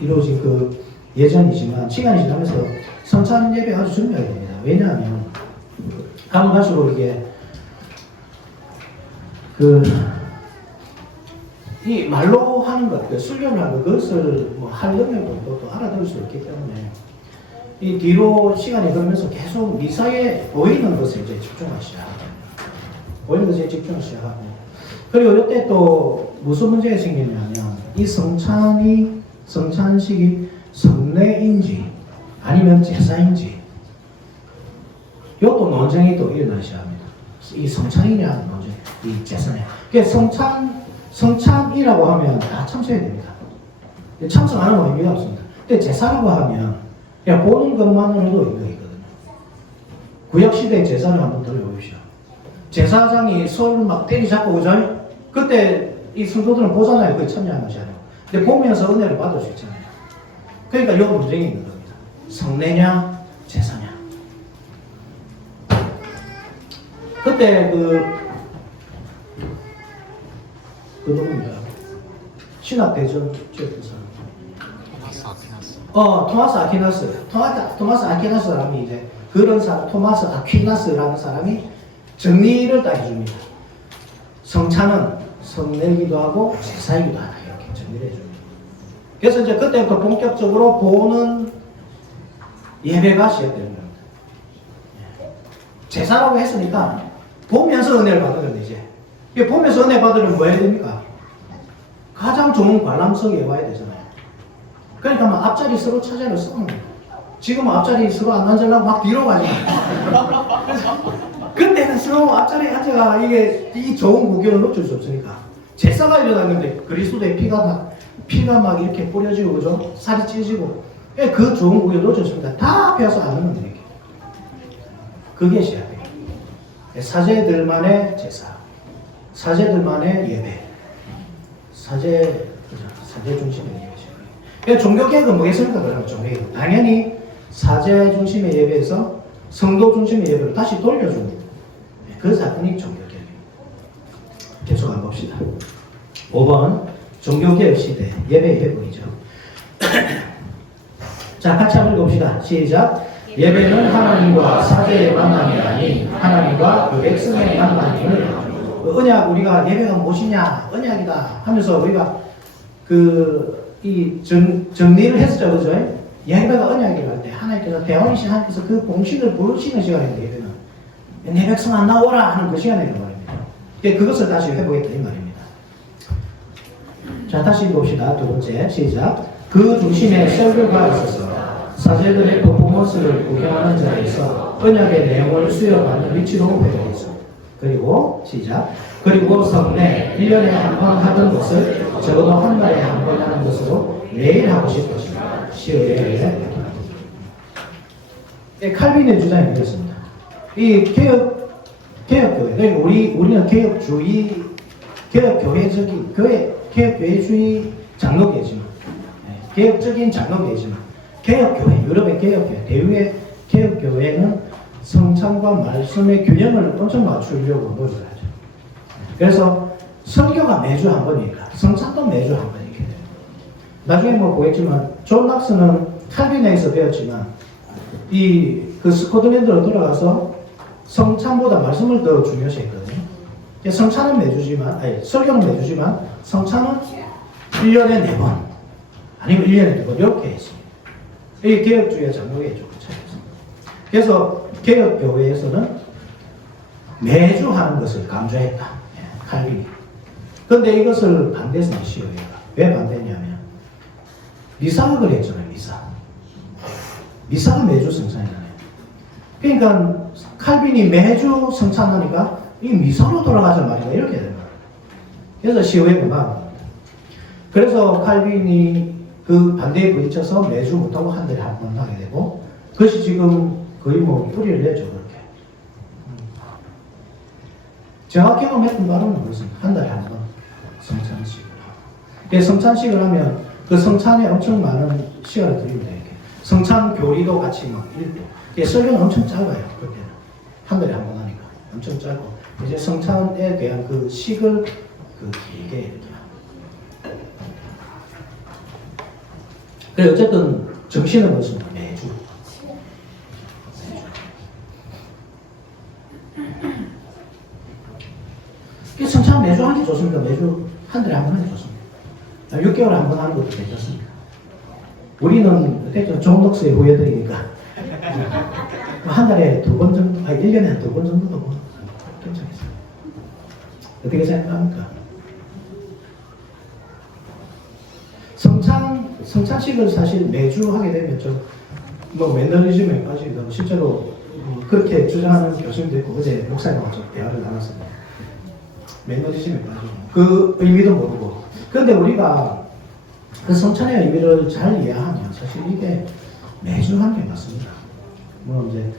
이루어진 그 예전이지만 시간이 지나면서 성찬 예배가 아주 중요하게 됩니다. 왜냐하면 가면 갈수록 이게 이 말로 하는 것, 순련을 하는 그것을 할 능력도 또 알아들을 수 있기 때문에 이 뒤로 시간이 흐르면서 계속 미사에 보이는 것에 이제 집중하시야. 보이는 것에 집중을 시작하고 그리고 이때 또 무슨 문제가 생기냐면 이 성찬식이 성례인지 아니면 제사인지 이것도 논쟁이 또 일어나셔야 합니다. 이 성찬이냐 논쟁, 이 제사냐. 그러니까 성찬이라고 하면 다 참석해야 됩니다. 참석 안 하면 의미가 없습니다. 근데 제사라고 하면 그냥 보는 것만으로도 의미가 있거든요. 구약시대의 제사를 한번 들어보십시오. 제사장이 손을 막 때리잡고 오잖아요. 그때 이 성도들은 보잖아요. 그게 참여하는 것이잖아요. 근데 보면서 은혜를 받을 수 있잖아요. 그러니까 이거 문제가 있는 겁니다. 성례냐 제사냐. 그때 누구입니까? 신학대전 지었던 사람. 토마스 아퀴나스 사람이 이제 그런 사람, 토마스 아퀴나스라는 사람이 정리를 딱 해줍니다. 성찬은 성례이기도 하고 제사이기도 하다 이렇게 정리를 해줍니다. 그래서 이제 그때부터 본격적으로 보는 예배가 시작되는 겁니다. 제사라고 했으니까 보면서 은혜를 받으면 이제 보면서 은혜 받으려면 뭐 해야 됩니까? 가장 좋은 관람석에 와야 되잖아요. 그러니까 막 앞자리 서로 차지하려 쓰는 거예요. 지금 앞자리 서로 안 앉으려고 막 뒤로 가잖아요. 쭉 앞자리에 앉아가 이게 이 좋은 구경을 놓칠 수 없으니까 제사가 일어났는데 그리스도의 피가 막 이렇게 뿌려지고 그죠? 살이 찢어지고 그 좋은 구경을 놓칠 수 없습니다. 다 빼서 안 하는 거예요. 그게 시작이에요. 사제들만의 제사, 사제들만의 예배, 사제 중심의 예배죠. 종교 개혁은 뭐겠습니까? 그러면 종교 개혁 당연히 사제 중심의 예배에서 성도 중심의 예배로 다시 돌려줍니다. 그 사건이 종교 개혁입니다. 계속 한번 봅시다. 5번 종교 개혁 시대 예배 회복이죠. 자, 같이 한번 읽어봅시다. 시작. 예배는 하나님과 사제의 만남이 아닌 하나님과 그 백성의 만남임을 언약 우리가 예배가 무엇이냐 언약이다 하면서 우리가 정리를 했었죠. 그죠? 예배가 언약이라고 할 때 하나님께서 대원이신 하나님께서 그 공식을 부르시는 시간인데 예배는 내 백성 안 나오라 하는 그 시간이란 말입니다. 그것을 다시 회복했다 이 말입니다. 자, 다시 읽어봅시다. 두 번째 시작. 그 중심에 설교가 있어서 사제들의 퍼포먼스를 구경하는 자리에서 언약의 내용을 수여받는 위치로 회복했습니다. 그리고 시작. 그리고 성내 1년에 한 번 하던 것을 적어도 한 달에 한 번 하는 것으로 매일 하고 싶었습니다. 10월에 칼빈의 주장이 그렇습니다. 이 개혁교회, 우리는 개혁교회적인 개혁교회주의 장로교회지만 개혁적인 장로교회지만 개혁교회, 유럽의 개혁교회, 대륙의 개혁교회는 성찬과 말씀의 균형을 엄청 맞추려고 노력을 하죠. 그래서 설교가 매주 한 번이니까 성찬도 매주 한 번 이렇게 돼요. 나중에 뭐 보겠지만 존 락스는 칼빈에서 배웠지만 그 스코틀랜드로 돌아가서 성찬보다 말씀을 더 중요시했거든요. 성찬은 매주지만, 설교는 매주지만 성찬은 1년에 4번 아니면 1년에 2번 이렇게 했습니다. 이 개혁주의와 장로교의 조금 차이였습니다. 그래서 개혁교회에서는 매주 하는 것을 강조했다. 칼빈이. 그런데 이것을 반대했습니다. 시교회가. 왜 반대했냐면 미사가 그랬잖아요. 미사가 매주 성찬이잖아요. 그러니까 칼빈이 매주 성찬하니까 이 미사로 돌아가자 말이야. 이렇게 되는 거예요. 그래서 시교회가 막합니다. 그래서 칼빈이 그 반대에 부딪혀서 매주 못하고 한 달에 한 번 하게 되고 그것이 지금 거의 뭐 뿌리를 내죠. 그렇게. 제가 경험했던 바로는 그렇습니다. 한 달에 한 번 성찬식을 하고 성찬식을 하면 그 성찬에 엄청 많은 시간을 드립니다. 이렇게. 성찬 교리도 같이 막 읽고 설교는 엄청 짧아요. 그때는 한 달에 한 번 하니까 엄청 짧고 이제 성찬에 대한 그 식을 길게 이렇게 그래 어쨌든 정신은 그렇습니다. 매주. 성찬 매주 하는 게 좋습니까? 매주 한 달에 한 번 하는 게 좋습니다. 6개월에 한 번 하는 것도 괜찮습니다. 우리는 어쨌든 좋은 독서의 후예들이니까 한 달에 2번 정도, 1년에 2번 정도도 뭐 괜찮겠어요. 어떻게 생각합니까? 성찬식을 사실 매주 하게 되면 좀 뭐 매너리즘에 빠지기도 하고 실제로 그렇게 주장하는 교수님도 있고 어제 목사님하고 좀 대화를 나눴습니다. 매너리즘에 빠지고 그 의미도 모르고 그런데 우리가 그 성찬의 의미를 잘 이해하면 사실 이게 매주 하는 게 맞습니다. 뭐 이제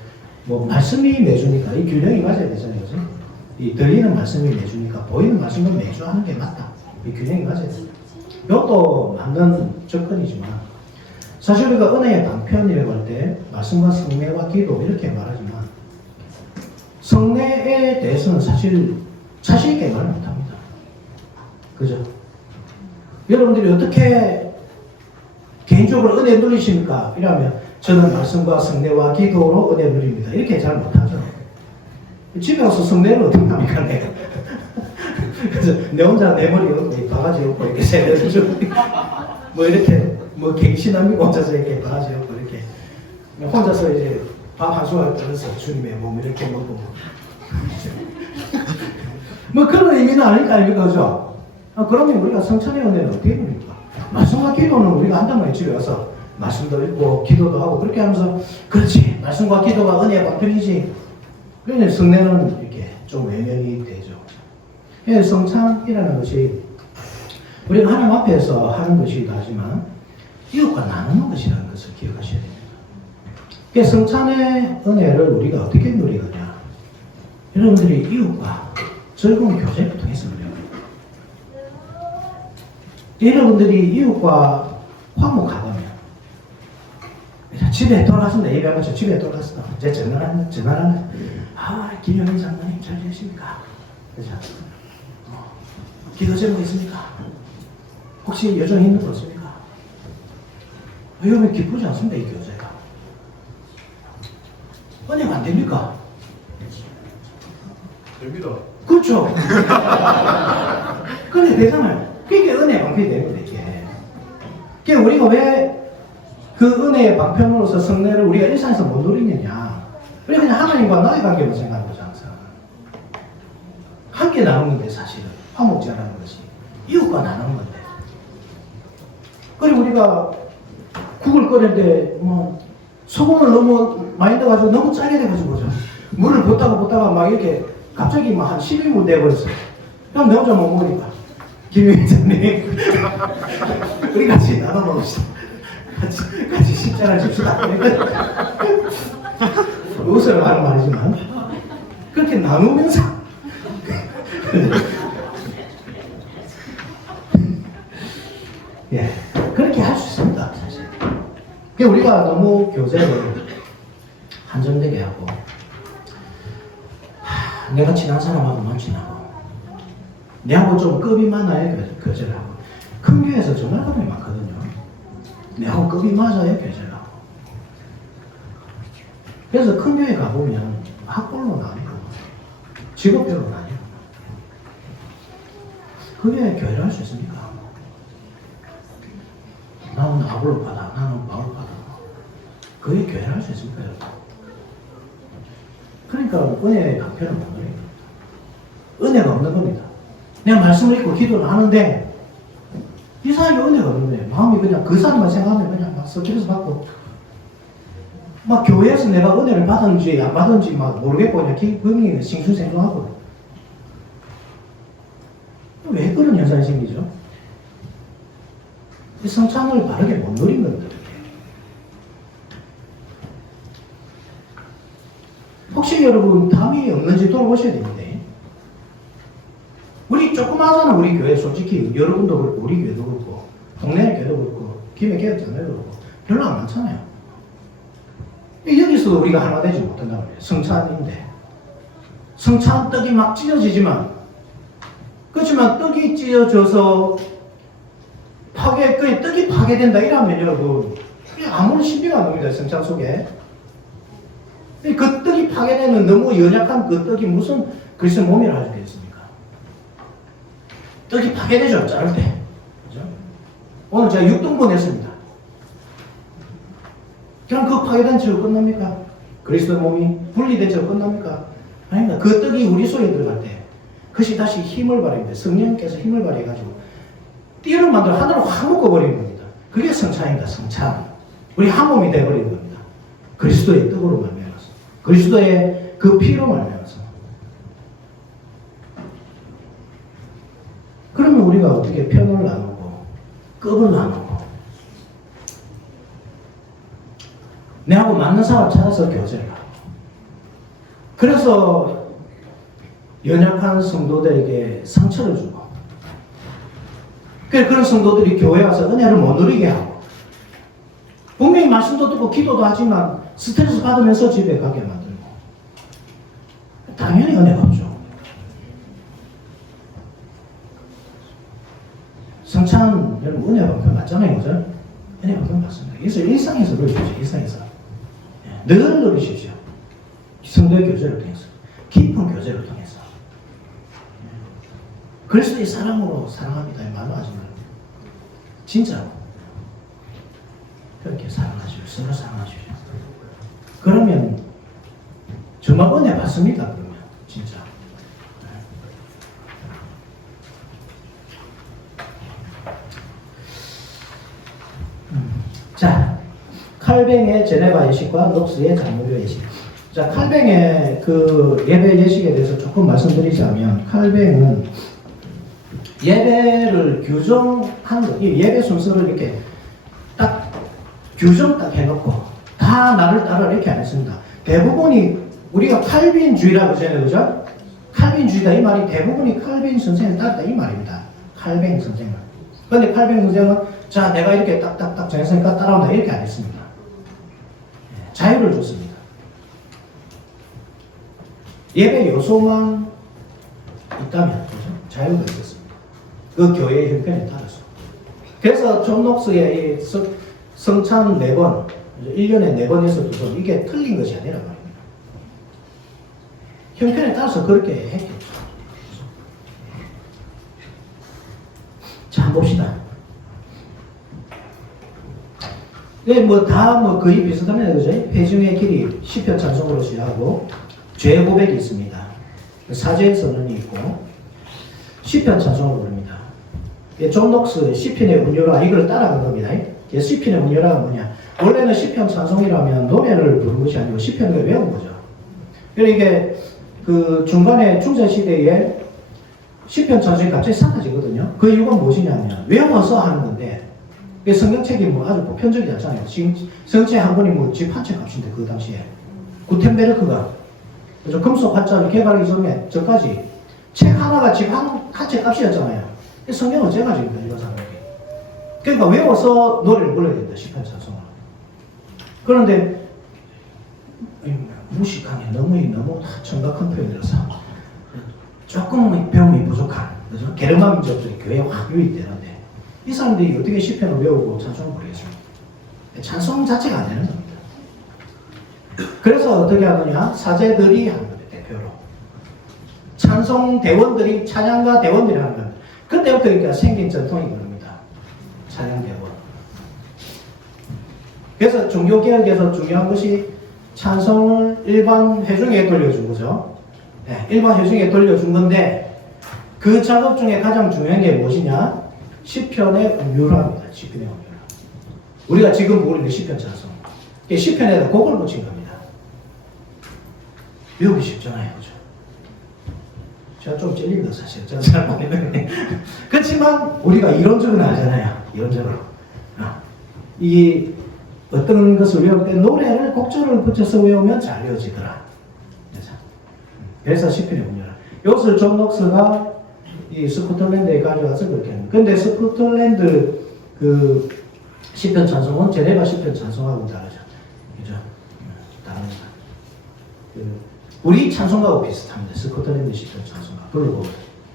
뭐 말씀이 매주니까 이 균형이 맞아야 되잖아요. 그죠? 이 들리는 말씀이 매주니까 보이는 말씀은 매주 하는 게 맞다. 이 균형이 맞아야 된다. 이것도 맞는 접근이지만 사실 우리가 은혜의 방편이라고 할 때 말씀과 성례와 기도 이렇게 말하지만 성례에 대해서는 사실 자신 있게 말 못합니다. 그죠? 여러분들이 어떻게 개인적으로 은혜 누리십니까? 이러면 저는 말씀과 성례와 기도로 은혜 누립니다. 이렇게 잘 못하죠. 집에 와서 성례를 어떻게 합니까? 내가. 그래서 내 혼자 내 머리 얹고 바가지 얹고 이렇게 세워주고 뭐 이렇게 뭐 갱신합니까? 혼자서 이렇게 바가지 얹고 이렇게 혼자서 이제 밥 한 수확 떠서 주님의 몸 이렇게 먹고 뭐 그런 의미는 아닐까 그죠? 그러면 우리가 성찬의 은혜는 어떻게 누립니까? 말씀과 기도는 우리가 한단 말이에요. 집에 와서 말씀도 읽고 기도도 하고 그렇게 하면서 그렇지 말씀과 기도가 은혜의 방편이지. 그러니 성례는 이렇게 좀 외면이 되죠. 그래서 성찬이라는 것이 우리가 하나님 앞에서 하는 것이기도 하지만 이웃과 나누는 것이라는 것을 기억하셔야 됩니다. 그래서 성찬의 은혜를 우리가 어떻게 누리느냐? 여러분들이 이웃과 즐거운 교제를 통해서 누려요. 여러분들이 이웃과 화목하다면 집에 돌아갔습니다. 예배하면서 집에 돌아갔어. 이제 전화하면 김영민 장로님 잘 계십니까? 그죠? 기도 제목 있습니까? 혹시 여정 있는 거 없습니까? 이러면 기쁘지 않습니다. 이 교제가. 은혜가 안 됩니까? 됩니다. 그렇죠. 그래 되잖아요. 그게 은혜 방편이 되는 거예요. 이게. 그러니까 우리가 왜 그 은혜의 방편으로서 성례를 우리가 일상에서 못 누리느냐? 우리가 그냥 하나님과 나의 관계로 생각하는 거죠 항상. 함께 나누는 게 사실은 화목제라는 것이 이웃과 나누는 건데. 그리고 우리가 국을 끓일 때 뭐 소금을 너무 많이 넣어가지고 너무 짜게 돼가지고 물을 붓다가 막 이렇게 갑자기 막 한 12분 돼버렸어요. 그럼 내 혼자 못 먹으니까 김영희장님 우리 같이 나눠 먹읍시다. 같이 식사를 줍시다. 웃으러 하는 말이지만 그렇게 나누면서 예, 그렇게 할 수 있습니다. 사실. 우리가 너무 교제를 한정되게 하고 내가 친한 사람하고만 친하고 내하고 좀 급이 많아야 교제를 하고 큰 교회에서 정말 사람이 많거든요. 내하고 급이 맞아야 교제를 하고 그래서 큰 교회 가보면 학벌로 나뉘고 직업별로 나뉘고 그게 교회를 할 수 있습니까? 나는 아볼로 받아, 나는 바울 받아. 그게 교회를 할 수 있습니까, 여러분? 그러니까 은혜의 강편을 못 누립니다. 은혜가 없는 겁니다. 내가 말씀을 읽고 기도를 하는데 이상하게 은혜가 없는 거예요. 마음이 그냥 그 사람만 생각하면 그냥 막 스트레스 받고 막 교회에서 내가 은혜를 받았는지 안 받았는지 막 모르겠고 그냥 기분이 싱숭생숭하고 왜 그런 현상이 생기죠? 이 성찬을 바르게 못 누린 겁니다. 혹시 여러분 담이 없는지 돌아보셔야 되는데 우리 조그마하잖아. 우리 교회 솔직히 여러분도 그렇고 우리 교회도 그렇고 동네 교회도 그렇고 김해 개혁자매도 그렇고 별로 안 많잖아요. 여기서 우리가 하나 되지 못한다고 그래요. 성찬인데 성찬 떡이 막 찢어지지만 그렇지만 떡이 찢어져서 떡이 파괴된다 이러면 여러분 아무런 신비가 안 납니다. 성찬 속에 그 떡이 파괴되는 너무 연약한 그 떡이 무슨 그리스도 몸이라 할 수 있습니까? 떡이 파괴되죠. 자를 때. 그죠? 오늘 제가 6등분 했습니다. 그럼 그 파괴된 채로 끝납니까? 그리스도 몸이 분리된 채로 끝납니까? 아닙니다. 그 떡이 우리 속에 들어갈 때 그것이 다시 힘을 발휘합니다. 성령께서 힘을 발휘해가지고 띠를 만들어 하나로 확 묶어버리는 겁니다. 그게 성찬입니다. 성찬. 우리 한 몸이 되어버리는 겁니다. 그리스도의 떡으로 말미암아서 그리스도의 그 피로 말미암아서. 그러면 우리가 어떻게 편을 나누고 급을 나누고 내하고 맞는 사람 찾아서 교제를 하고 그래서 연약한 성도들에게 상처를 주고 그런 성도들이 교회 와서 은혜를 못 누리게 하고 분명히 말씀도 듣고 기도도 하지만 스트레스 받으면서 집에 가게 만들고 당연히 은혜가 없죠. 성찬 여러분 은혜 방편 맞잖아요. 그죠? 은혜 방편 맞습니다. 그래서 일상에서 누리십시오. 일상에서 늘 누리십시오. 성도의 교제를 통해서 깊은 교제를 통해서 그리스도의 사랑으로 사랑합니다. 말로 하지 말고 진짜로 그렇게 사랑하시오. 서로 사랑하시오. 그러면 정말 은혜 받습니다. 그러면 진짜. 자, 칼뱅의 제네바 예식과 녹스의 장로교 예식. 자, 칼뱅의 그 예배 예식에 대해서 조금 말씀드리자면, 칼뱅은 예배를 규정한 거, 이 예배 순서를 이렇게 딱 규정 딱 해놓고 다 나를 따라 이렇게 안 했습니다. 대부분이 우리가 칼빈주의라고 하잖아요, 그죠? 칼빈주의다 이 말이 대부분이 칼빈 선생을 따르다 이 말입니다. 칼뱅 선생을. 그런데 칼뱅 선생은 자 내가 이렇게 딱딱딱 정했으니까 따라온다 이렇게 안 했습니다. 자유를 줬습니다. 예배 요소만 있다면 그죠? 자유가 있었습니다. 그 교회의 형편에 따라서. 그래서 존 녹스의 이 성찬 4번, 1년에 4번에서 2번 이게 틀린 것이 아니라 말입니다. 형편에 따라서 그렇게 했겠죠. 자, 봅시다. 네, 거의 비슷합니다. 그죠? 회중의 길이 시편 찬송으로 시작하고, 죄 고백이 있습니다. 사죄 선언이 있고, 시편 찬송을 부릅니다. 존 녹스 시편의 운율화, 이걸 따라간 겁니다. 시편의 운율화가 뭐냐? 원래는 시편 찬송이라면 노래를 부른 것이 아니고 시편을 외운 거죠. 그러니까 이게 그 중간에 중세시대에 시편 찬송이 갑자기 사라지거든요. 그 이유가 무엇이냐면 외워서 하는 건데 성경책이 뭐 아주 보편적이지 않잖아요. 지금 성경책 한 권이 뭐 집 한 채 값인데 그 당시에 구텐베르크가 금속 한자를 개발하기 전까지 책 하나가 집 한 채 값이었잖아요. 성경은 제가지입니다. 이런 사람에게. 그러니까 외워서 노래를 불러야 된다. 시편 찬송을. 그런데 무식하게 너무 천박한 표현이라서 조금 배움이 부족한 그죠? 게르만 민족들이 교회에 확 유입되는데 이 사람들이 어떻게 시편을 외우고 찬송을 부르겠습니까? 찬송 자체가 안 되는 겁니다. 그래서 어떻게 하느냐? 사제들이 하는 겁니다. 대표로. 찬송 대원들이, 찬양가 대원들이 하는 겁니다. 그때부터 그러니까 생긴 전통이 그럽니다. 찬양 대원. 그래서 종교개혁에서 중요한 것이 찬송을 일반 회중에 돌려준 거죠. 네, 일반 회중에 돌려준 건데 그 작업 중에 가장 중요한 게 무엇이냐? 시편의 음율화입니다. 시편의 음율화. 우리가 지금 부르는 시편 찬송. 시편에다 곡을 붙인 겁니다. 외우기 쉽잖아요. 그죠? 제가 좀 찔린다 사실. 저는 잘 모르겠는데. 그렇지만 우리가 이론적으로 알잖아요. 이론적으로. 이 어떤 것을 외울 때 노래를 곡조를 붙여서 외우면 잘 외워지더라. 그래서 시편의 운율화. 이것을 존 녹스가 이 스코틀랜드에 가져와서 그렇게 합니다. 근데 스코틀랜드 그 시편 찬송은 제네바 시편 찬송하고 다르죠. 그죠? 다릅니다. 우리 찬송가하고 비슷합니다. 스코틀랜드 시편 찬송가. 그리고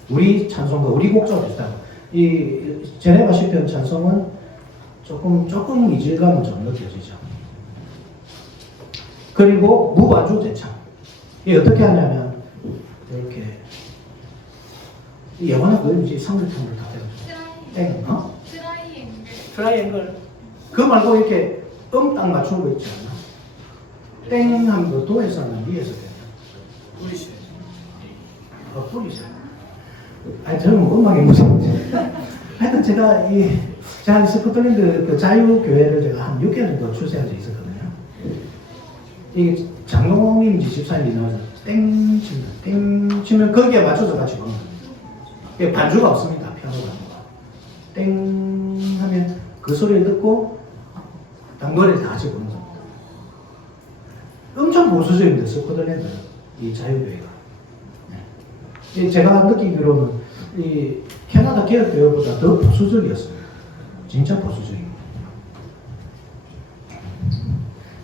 우리 찬송가, 우리 곡조가 비슷하고. 이 제네바 시편 찬송은 조금 이질감은 좀 느껴지죠. 그리고 무반주 대창. 이게 어떻게 하냐면, 이렇게. 이 영화는 그런지 상대편을 다 땡, 트라이앵글. 그거 말고 이렇게 딱 맞추는 거 있지 않나? 땡 하면 그 도에서 하면 위에서 돼요. 뿌리셔. 아니, 저는 음악이 무서운지. 하여튼 제가 제가 스코틀랜드 그 자유교회를 제가 한 6개월 정도 출세한 적이 있었거든요. 이게 장로님인지 집사님이 나와서 땡 치면 거기에 맞춰서 같이 부르는 거예요. 반주가 없습니다. 피아노 반주가. 땡 하면 그 소리를 듣고 딱 노래를 다 같이 부르는 겁니다. 엄청 보수적입니다. 스코틀랜드 이 자유교회가. 네. 제가 느끼기로는 이 캐나다 개혁교회보다 더 보수적이었습니다. 진짜 보수적입니다.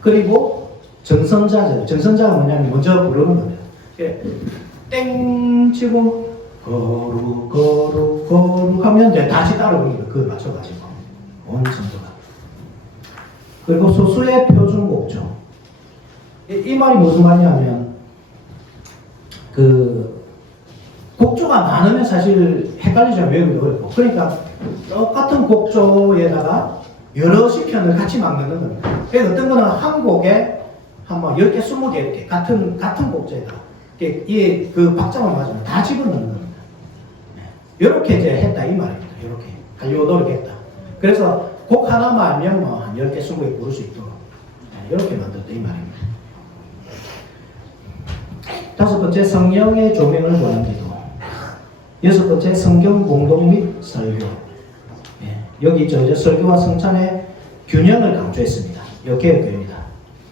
그리고 정선자가 뭐냐면 먼저 부르는 겁니다. 땡 치고 거룩 하면 이제 다시 따라 부릅니다. 그걸 맞춰가지고 온 정도가. 그리고 소수의 표준곡조. 이 말이 무슨 말이냐면 그 곡조가 많으면 사실 헷갈리지만 외우기 어렵고 그러니까 똑같은 곡조에다가 여러 시편을 같이 막 넣는 겁니다. 그래서 어떤 거는 한 곡에 한 10개, 20개 이렇게 같은 곡조에다가 이게 그 박자만 맞으면 다 집어넣는 겁니다. 이렇게 이제 했다 이 말입니다. 이렇게 하려고 노력했다. 그래서 곡 하나만 알면 한 10개, 20개 부를 수 있도록 이렇게 만들었다 이 말입니다. 다섯 번째, 성령의 조명을 구하는 기도. 여섯 번째, 성경 공동 및 설교. 예, 여기 있죠. 이제 설교와 성찬의 균형을 강조했습니다. 이 개혁교회입니다.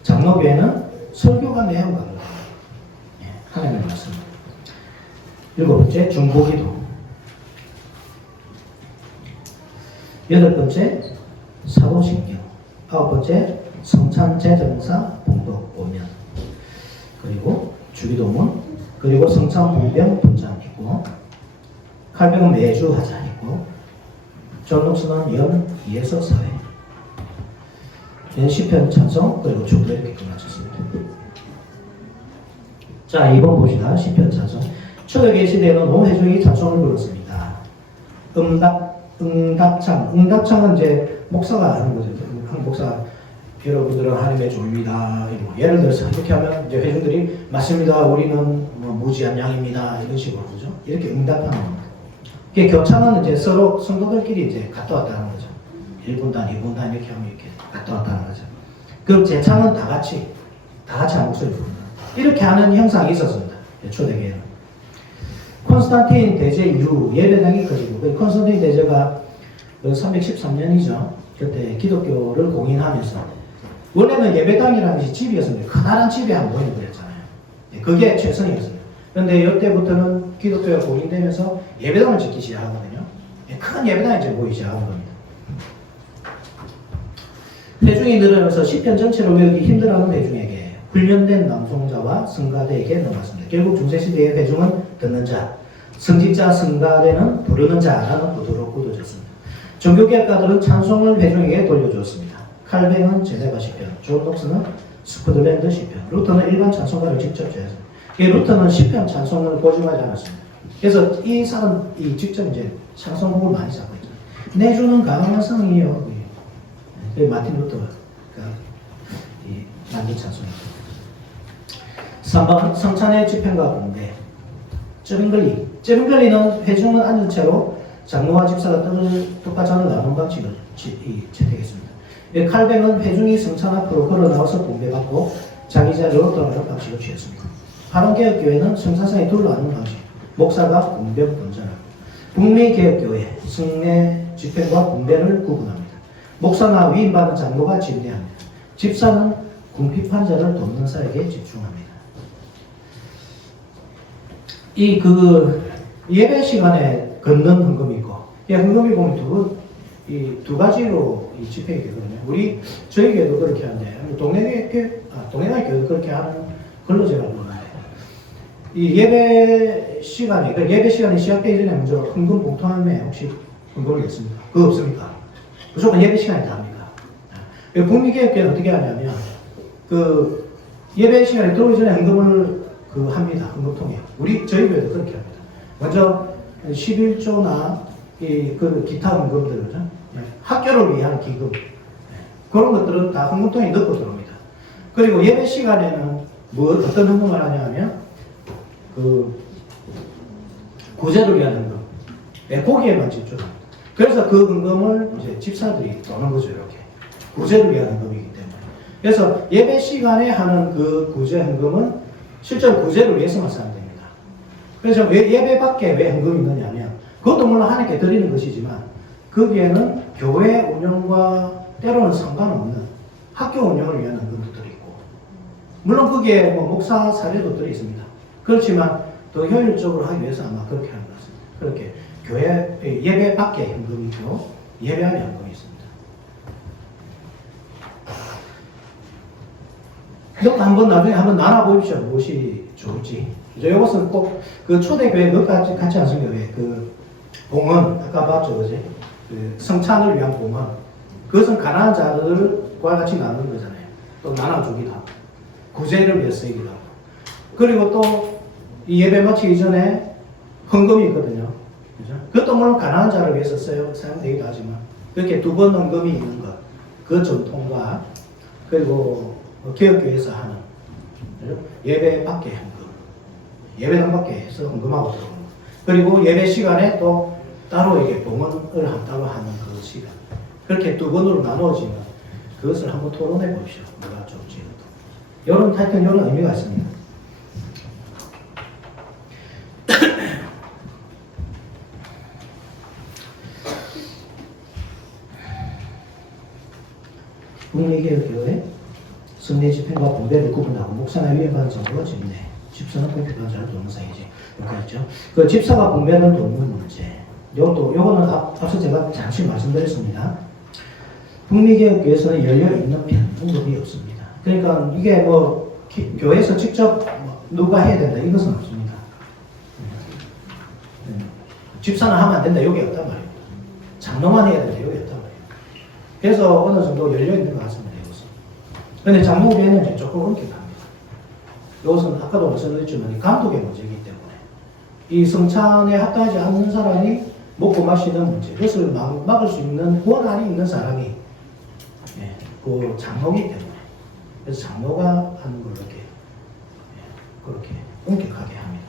장로교회는 설교가 매우 강조합니다. 예, 하나님의 말씀. 일곱 번째, 중보기도. 여덟 번째, 사도신경. 아홉 번째, 성찬제정사 봉독 오면. 그리고 주기도문. 그리고 성찬분병 분장 있고, 칼뱅은 매주 하자 있고, 존 녹스는 연 2에서 4회. 시편 찬송 그리고 주도 이렇게 끝마쳤습니다. 자, 2번 봅시다. 시편 찬송. 초대교회 시대에는 온 회중이 찬송을 불렀습니다. 응답창은 이제 목사가 하는 거죠. 한 목사, 여러분들은 하나님의 종입니다. 예를 들어서 이렇게 하면 이제 회중들이 맞습니다. 우리는 뭐 무지한 양입니다. 이런 식으로 그죠? 이렇게 응답하는 겁니다. 이게 교창은 이제 서로 성도들끼리 이제 갔다 왔다 하는 거죠. 1분단, 2분단 이렇게 하면 이렇게 갔다 왔다 하는 거죠. 그리고 제창은 다 같이 한 목소리로 부르는 이렇게 하는 형상이 있었습니다. 초대교회는. 콘스탄틴 대제 이후 예배당이 커지고, 콘스탄틴 대제가 313년이죠. 그때 기독교를 공인하면서, 원래는 예배당이라는 것이 집이었습니다. 커다란 집에 한 모이는 거였잖아요. 그게 최선이었습니다. 그런데 이때부터는 기독교가 공인되면서 예배당을 짓기 시작하거든요. 큰 예배당이 이제 모이기 시작하는 겁니다. 회중이 늘어나면서 시편 전체를 외우기 힘들어하는 회중에게 훈련된 낭송자와 성가대에게 넘어갔습니다. 결국 중세시대의 회중은 듣는 자, 성직자 성가대는 부르는 자라는 구도로 굳어졌습니다. 종교개혁가들은 찬송을 회중에게 돌려주었습니다. 칼뱅은 제네바 시편, 존 녹스는 스코틀랜드 시편, 루터는 일반 찬송가를 직접 제했습니다. 루터는 시편 찬송을 고집하지 않았습니다. 그래서 이 사람이 직접 이제 찬송곡을 많이 잡고 있죠. 내주는 강한 성이요. 마틴 루터가 만든 찬송입니다. 3번 성찬의 집행과 공배. 쩌빙글리는 회중은 앉은 채로 장로와 집사가 떡과잔을 나눈 방식을 채택했습니다. 칼뱅은 회중이 성찬 앞으로 걸어 나와서 공배받고 자기 자리로 떠나는 방식을 취했습니다. 파론개혁교회는 성사상에 둘러앉는 방식, 목사가 공병 분전하고, 북미개혁교회 승례 집행과 공배를 구분합니다. 목사나 위임받은 장로가 집례합니다. 집사는 궁핍한 자를 돕는 사에게 집중합니다. 예배 시간에 걷는 헌금이 있고, 헌금이 보면 두 가지로 집행이 되거든요. 저희 교회도 그렇게 하는데, 동네 교회도 그렇게 하는 걸로 제가 보는데, 예배 시간이 시작되기 전에 먼저 헌금 봉투함에 혹시 헌금을 냈습니까? 그거 없습니까? 무조건 예배 시간에 다 합니다. 북미개혁교회는 어떻게 하냐면, 예배 시간에 들어오기 전에 헌금을 합니다. 헌금통에. 저희 교회도 그렇게 합니다. 먼저 11조나 기타 헌금들, 학교를 위한 기금, 그런 것들은 다 헌금통에 넣고 들어옵니다. 그리고 예배 시간에는 어떤 헌금을 하냐면, 구제를 위한 헌금, 거기에만 집중합니다. 그래서 그 헌금을 이제 집사들이 도는 거죠, 이렇게. 구제를 위한 헌금이기 때문에. 그래서 예배 시간에 하는 그 구제 헌금은 실제로 구제를 위해서만 쓰면 됩니다. 그래서 예배 밖에 왜 헌금이 있느냐면, 그것도 물론 하나님께 드리는 것이지만, 거기에는 교회 운영과 때로는 상관없는 학교 운영을 위한 헌금도 들어있고, 물론 거기에 목사 사례도 들어있습니다. 그렇지만 더 효율적으로 하기 위해서 아마 그렇게 하는 것 같습니다. 그렇게 교회 예배 밖에 현금이 있고 예배 안에 현금이 있습니다. 이것도 나중에 한번 나눠보십시오. 무엇이 좋을지. 이것은 꼭 초대교회 같이 않습니까? 봉헌, 아까 봤죠, 그지? 성찬을 위한 봉헌. 그것은 가난한 자들과 같이 나누는 거잖아요. 또 나눠주기도 하고, 구제를 위해 쓰이기도 하고. 그리고 또 이 예배 마치기 전에 헌금이 있거든요. 그죠? 그것도 물론 가난한 자를 위해서 사용되기도 하지만, 그렇게 두 번 헌금이 있는 것, 그 전통과, 그리고 개혁교회에서 하는, 그죠? 예배 밖에 헌금, 예배당 밖에서 헌금하고 들어오는 것, 그리고 예배 시간에 또 따로 이게 봉헌을 한다고 하는 그 시간, 그렇게 두 번으로 나누어지면 그것을 한번 토론해 보십시오. 뭐가 좋을지. 이런 의미가 있습니다. 국리개혁교회 성례 집행과 분배를 구분하고 목사나 위임받은 정도가 집내 집사는 공표받은 자를 돕는 사이지. 이렇게 했죠. 그 집사가 분배를 돕는 문제. 요거는 앞서 제가 잠시 말씀드렸습니다. 국리개혁교회에서는 열려있는 편등급이 없습니다. 그러니까 이게 뭐 교회에서 직접 누가 해야 된다 이것은 없습니다. 집사는 하면 안 된다 여기 없단 말이에요. 장로만 해야 된다 여기 없단 말이에요. 그래서 어느 정도 열려있는 것 같습니다. 이것은. 그런데 장로교회는 이제 조금 엄격합니다. 이것은 아까도 말씀드렸지만 감독의 문제이기 때문에 이 성찬에 합당하지 않는 사람이 먹고 마시는 문제, 그것을 막을 수 있는 권한이 있는 사람이 그 장로이기 때문에 그래서 장로가 하는 걸 이렇게 그렇게 엄격하게 합니다.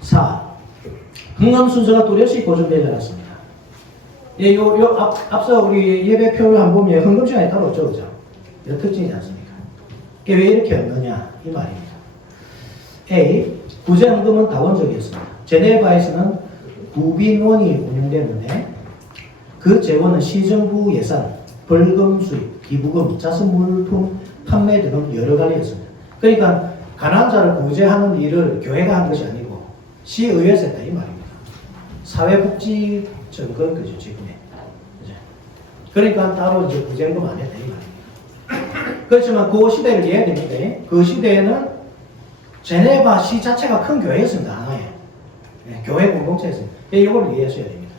4. 흥금 순서가 뚜렷이 고정되지 않았습니다. 앞서 우리 예배표를 한번 보면 흥금 시간이 따로 없죠, 그죠? 이런 특징이지 않습니까? 왜 이렇게 없느냐 이 말입니다. A. 구제 헌금은 다원적이었습니다. 제네바에서는 구빈원이 운영되는데 그 재원은 시정부 예산, 벌금 수입, 기부금, 자선물품 판매 등은 여러 가지였습니다. 그러니까 가난한 자를 구제하는 일을 교회가 한 것이 아니고 시의회에서 했다 이 말입니다. 사회복지청 그런 거죠 지금에. 그러니까 따로 이제 구제헌금 안 했다 이 말입니다. 그렇지만 그 시대를 이해해야 됩니다. 그 시대에는 제네바 시 자체가 큰 교회였습니다. 하나의 교회 공동체였습니다. 이걸 이해하셔야 됩니다.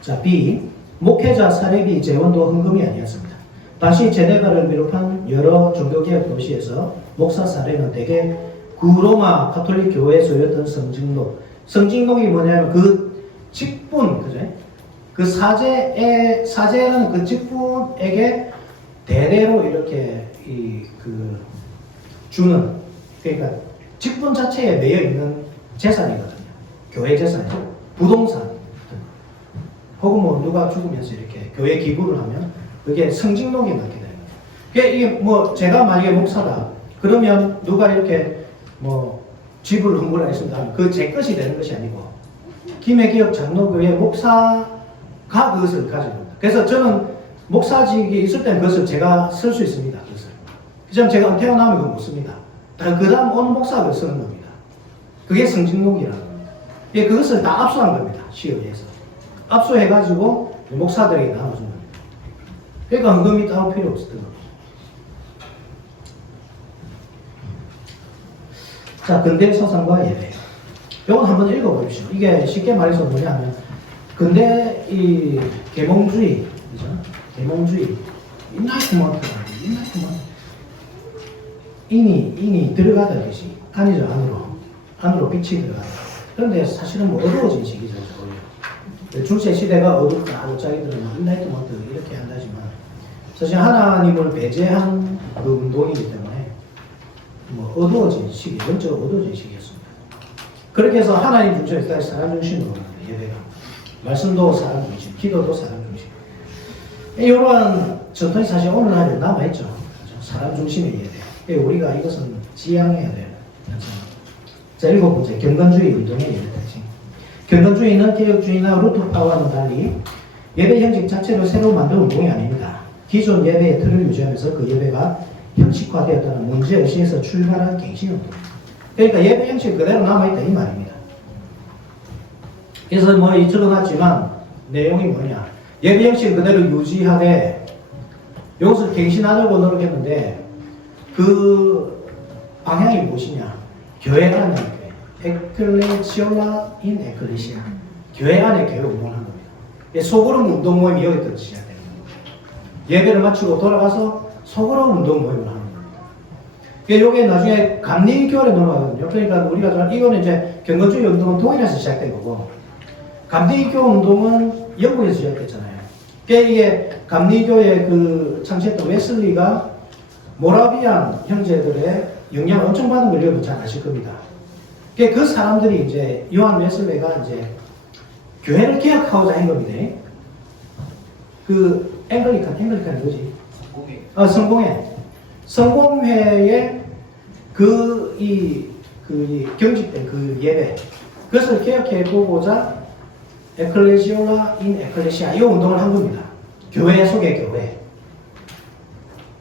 자, B. 목회자 사례비 재원도 헌금이 아니었습니다. 당시 제네바를 비롯한 여러 종교개혁 도시에서 목사 사례는 대개 구로마 가톨릭 교회 소유였던 성직록. 성직록이 뭐냐면 그 직분, 그죠? 그 사제라는 그 직분에게 대대로 이렇게 주는, 그러니까 직분 자체에 매여 있는 재산이거든요. 교회 재산이고 부동산. 혹은 뭐 누가 죽으면서 이렇게 교회 기부를 하면 그게 성직록이 맞게 되는 거예요. 이게 뭐 제가 만약에 목사다 그러면 누가 이렇게 뭐 집을 흥분하겠습니다. 그 제 것이 되는 것이 아니고 김해기업 장로교회 목사가 그것을 가지고 있습니다. 그래서 저는 목사직이 있을 때는 그것을 제가 쓸 수 있습니다. 그것을. 그렇지만 제가 태어나면 그건 못 씁니다. 그 다음 오는 목사가 쓰는 겁니다. 그게 성직록이라는 겁니다. 그것을 다 압수한 겁니다. 시의회에서. 압수해가지고 목사들에게 나눠준 겁니다. 그러니까 헌금이 따로 필요 없었던 겁니다. 자, 근대 서상과 예배. 이건 한번 읽어보십시오. 이게 쉽게 말해서 뭐냐면, 근대 이 계몽주의, 그죠? 계몽주의, 인이 들어가듯이 아니죠, 안으로 빛이 들어가다. 그런데 사실은 뭐 어두워진 시기죠, 오히려. 중세 시대가 어둡다, 자기들은 인라이트먼트 이렇게 한다지만, 사실 하나님을 배제한 그 운동이기 때문에 뭐 어두워진 시기, 영적으로 어두워진 시기였습니다. 그렇게 해서 하나님 중심에서 다시 사람 중심으로 예배가, 말씀도 사람 중심, 기도도 사람 중심. 이러한 전통이 사실 오늘날에 남아있죠. 사람 중심의 예배. 우리가 이것은 지향해야 돼요. 자, 7번째, 경건주의 운동의 예배 특징. 경건주의는 개혁주의나 루터파와는 달리 예배 형식 자체를 새로 만든 운동이 아닙니다. 기존 예배의 틀을 유지하면서 그 예배가 형식화되었다는 문제의식에서 출발한 갱신운동. 그러니까 예배 형식 그대로 남아있다 이 말입니다. 그래서 뭐 적어놨지만 내용이 뭐냐, 예배 형식 그대로 유지하되 이것을 갱신하려고 노력했는데 그 방향이 무엇이냐, 교회 안에 교회, 에클레시올라 인 에클레시아, 교회 안에 교회 운동을 한 겁니다. 소그룹 운동 모임이 여기부터 시작되는 겁니다. 예배를 마치고 돌아가서 소그룹 운동 모임을 하는 겁니다. 이게 나중에 감리교회로 넘어가거든요. 그러니까 우리가 좀 이거는 이제 경건주의 운동은 통일에서 시작된 거고, 감리교 운동은 영국에서 시작됐잖아요. 이게 감리교회 그 창시했던 웨슬리가 모라비안 형제들의 영향을 엄청 받은 걸 여러분 잘 아실 겁니다. 그 사람들이 이제 요한 웨슬리가 이제 교회를 개혁하고자 한 겁니다. 그 앵글리칸이 뭐지? 성공회의 경직된 그 예배, 그것을 개혁해 보고자 에클레시올라 인 에클레시아 이 운동을 한 겁니다. 교회 속의 교회.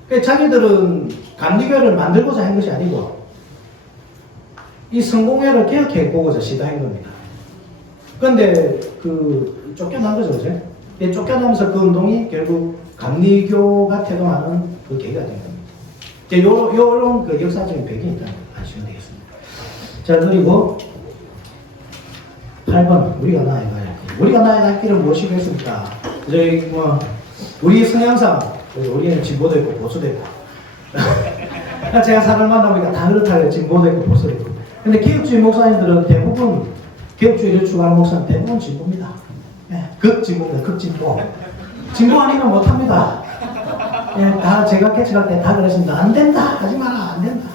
그 자기들은 감리교를 만들고자 한 것이 아니고 이 성공회를 개혁해 보고자 시도한 겁니다. 그런데 그 쫓겨난 거죠, 그죠? 쫓겨나면서 그 운동이 결국 감리교가 태동하는 그 계기가 된 겁니다. 이제 요런 그 역사적인 배경이 있다는 걸 아시면 되겠습니다. 자, 그리고 8번, 우리가 나아가야 할 길. 우리가 나아가야 할 길은 무엇이고 했습니까? 저희 뭐 우리 성향상 우리는 진보도 있고 보수도 있고 제가 사람을 만나보니까 다 그렇다고요. 진보도 있고 보수도 있고. 근데 개혁주의 목사님들은 대부분 개혁주의를 추구하는 목사는 대부분 진보입니다. 예, 극진보입니다. 극진보. 진보 아니면 못합니다. 예, 다 제가 캐치할 때 다 그랬습니다. 안 된다. 하지 마라. 안 된다.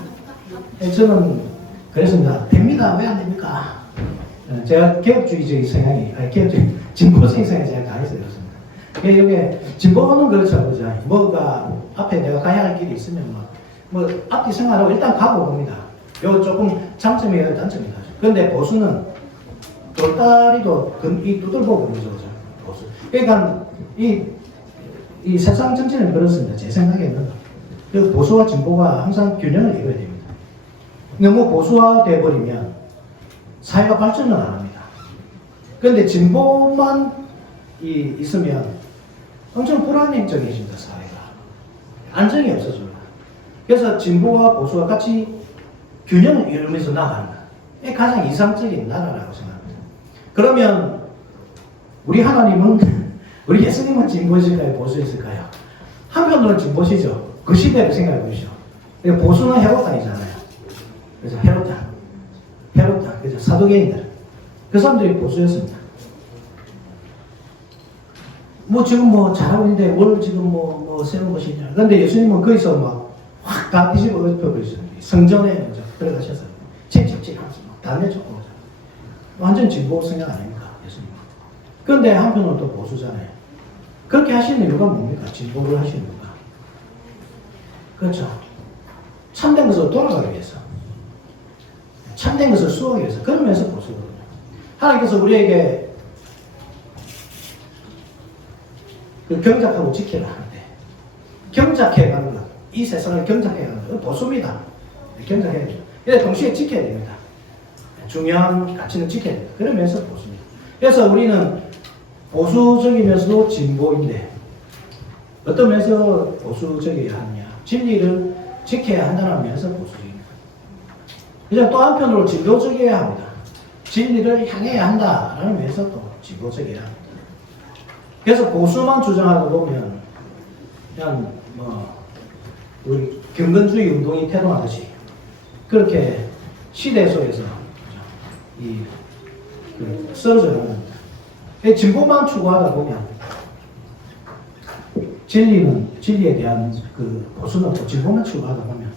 예, 저는 그랬습니다. 됩니다. 왜 안 됩니까? 예, 제가 개혁주의적인 성향이, 아니 개혁주의 진보적인 성향이 제가 강해서 그렇습니다. 이게 진보는 그렇죠, 그죠? 뭐가 앞에 내가 가야 할 길이 있으면 뭐 앞뒤 생각하고 일단 가고 봅니다. 요 조금 장점이에요, 단점이다. 그런데 보수는 돌다리도 이 두들보고 그러죠, 그죠? 보수. 그러니까 이 세상 정치는 그렇습니다. 제 생각에는 그 보수와 진보가 항상 균형을 이뤄야 됩니다. 너무 보수화돼 버리면 사회가 발전을 안 합니다. 그런데 진보만 있으면 엄청 불안정해집니다, 사회가. 안정이 없어집니다. 그래서 진보와 보수가 같이 균형을 이루면서 나가는 게 가장 이상적인 나라라고 생각합니다. 그러면 우리 하나님은 우리 예수님은 진보이실까요? 보수이실까요? 한편으로는 진보시죠. 그 시대를 생각해 보시죠. 보수는 헤롯당이잖아요. 그래서 헤롯당, 그래서 사도계인들. 그 사람들이 보수였습니다. 뭐 지금 뭐 잘하고 있는데 뭘 지금 뭐 세운 것이냐. 그런데 예수님은 거기서 막 확 다 뒤집어 엎어버리셨어요. 성전에 들어가셔서 칙칙칙하면서 다 내쫓고 완전 진보 성향 아닙니까? 예수님. 그런데 한편으로는 또 보수잖아요. 그렇게 하시는 이유가 뭡니까? 진보를 하시는 이유가. 그렇죠. 참된 것으로 돌아가기 위해서. 참된 것을 수호하기 위해서. 그러면서 보수거든요. 하나님께서 우리에게 그 경작하고 지키라 하는데 경작해가는 것, 이 세상을 경작해가는 것, 보수입니다. 경작해야 돼요. 근데 동시에 지켜야 됩니다. 중요한 가치는 지켜야 됩니다. 그러면서 보수입니다. 그래서 우리는 보수적이면서도 진보인데 어떤 면에서 보수적이어야 하느냐, 진리를 지켜야 한다는 면에서 보수적입니다. 그냥 또 한편으로 진보적이어야 합니다. 진리를 향해야 한다라는 면에서 또 진보적이어야 합니다. 그래서 보수만 주장하다 보면 그냥 뭐 우리 경건주의 운동이 태동하듯이 그렇게 시대 속에서 쓰러져 가는 겁니다. 진보만 추구하다 보면 진리에 대한 그 보수는 또 진보만 추구하다 보면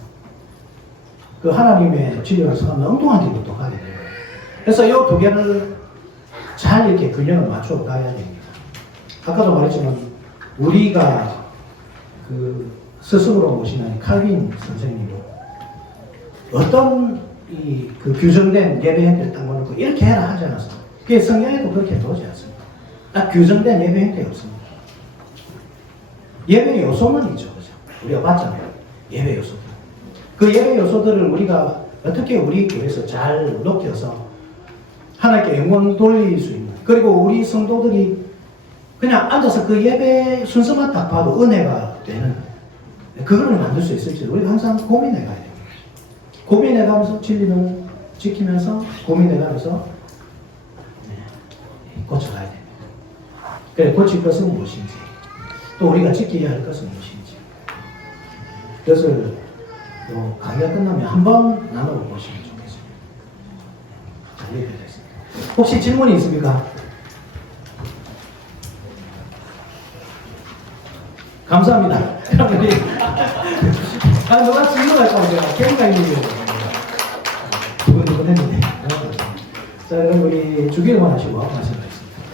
그 하나님의 진리를 생각하면 엉뚱한 길로 또 가게 돼요. 그래서 이 두 개를 잘 이렇게 균형을 맞춰 가야 됩니다. 아까도 말했지만 우리가 그 스승으로 모시는 칼빈 선생님도 어떤 그 규정된 예배 행태를 딱 놓고 이렇게 해라 하지 않았어요. 그게 성경에도 그렇게 나오지 않습니다. 딱 규정된 예배 행태가 없습니다. 예배 요소는 있죠, 그죠? 우리가 봤잖아요. 예배 요소들. 그 예배 요소들을 우리가 어떻게 우리 교회에서 잘 녹여서 하나님께 영광 돌릴 수 있는, 그리고 우리 성도들이 그냥 앉아서 그 예배 순서만 딱 봐도 은혜가 되는 그거를 만들 수 있을지 우리가 항상 고민해 가야 됩니다. 고민해 가면서 진리는 지키면서 고민해 가면서 고쳐가야 됩니다. 그래, 고칠 것은 무엇인지 또 우리가 지켜야 할 것은 무엇인지 그것을 강의가 끝나면 한번 나눠보시면 좋겠습니다. 잘 이해되겠습니다. 혹시 질문이 있습니까? 감사합니다. 누가 질문할까 제가 굉장히 두근두근 했는데. 자, 그럼 우리 주기도만 하시고 하시면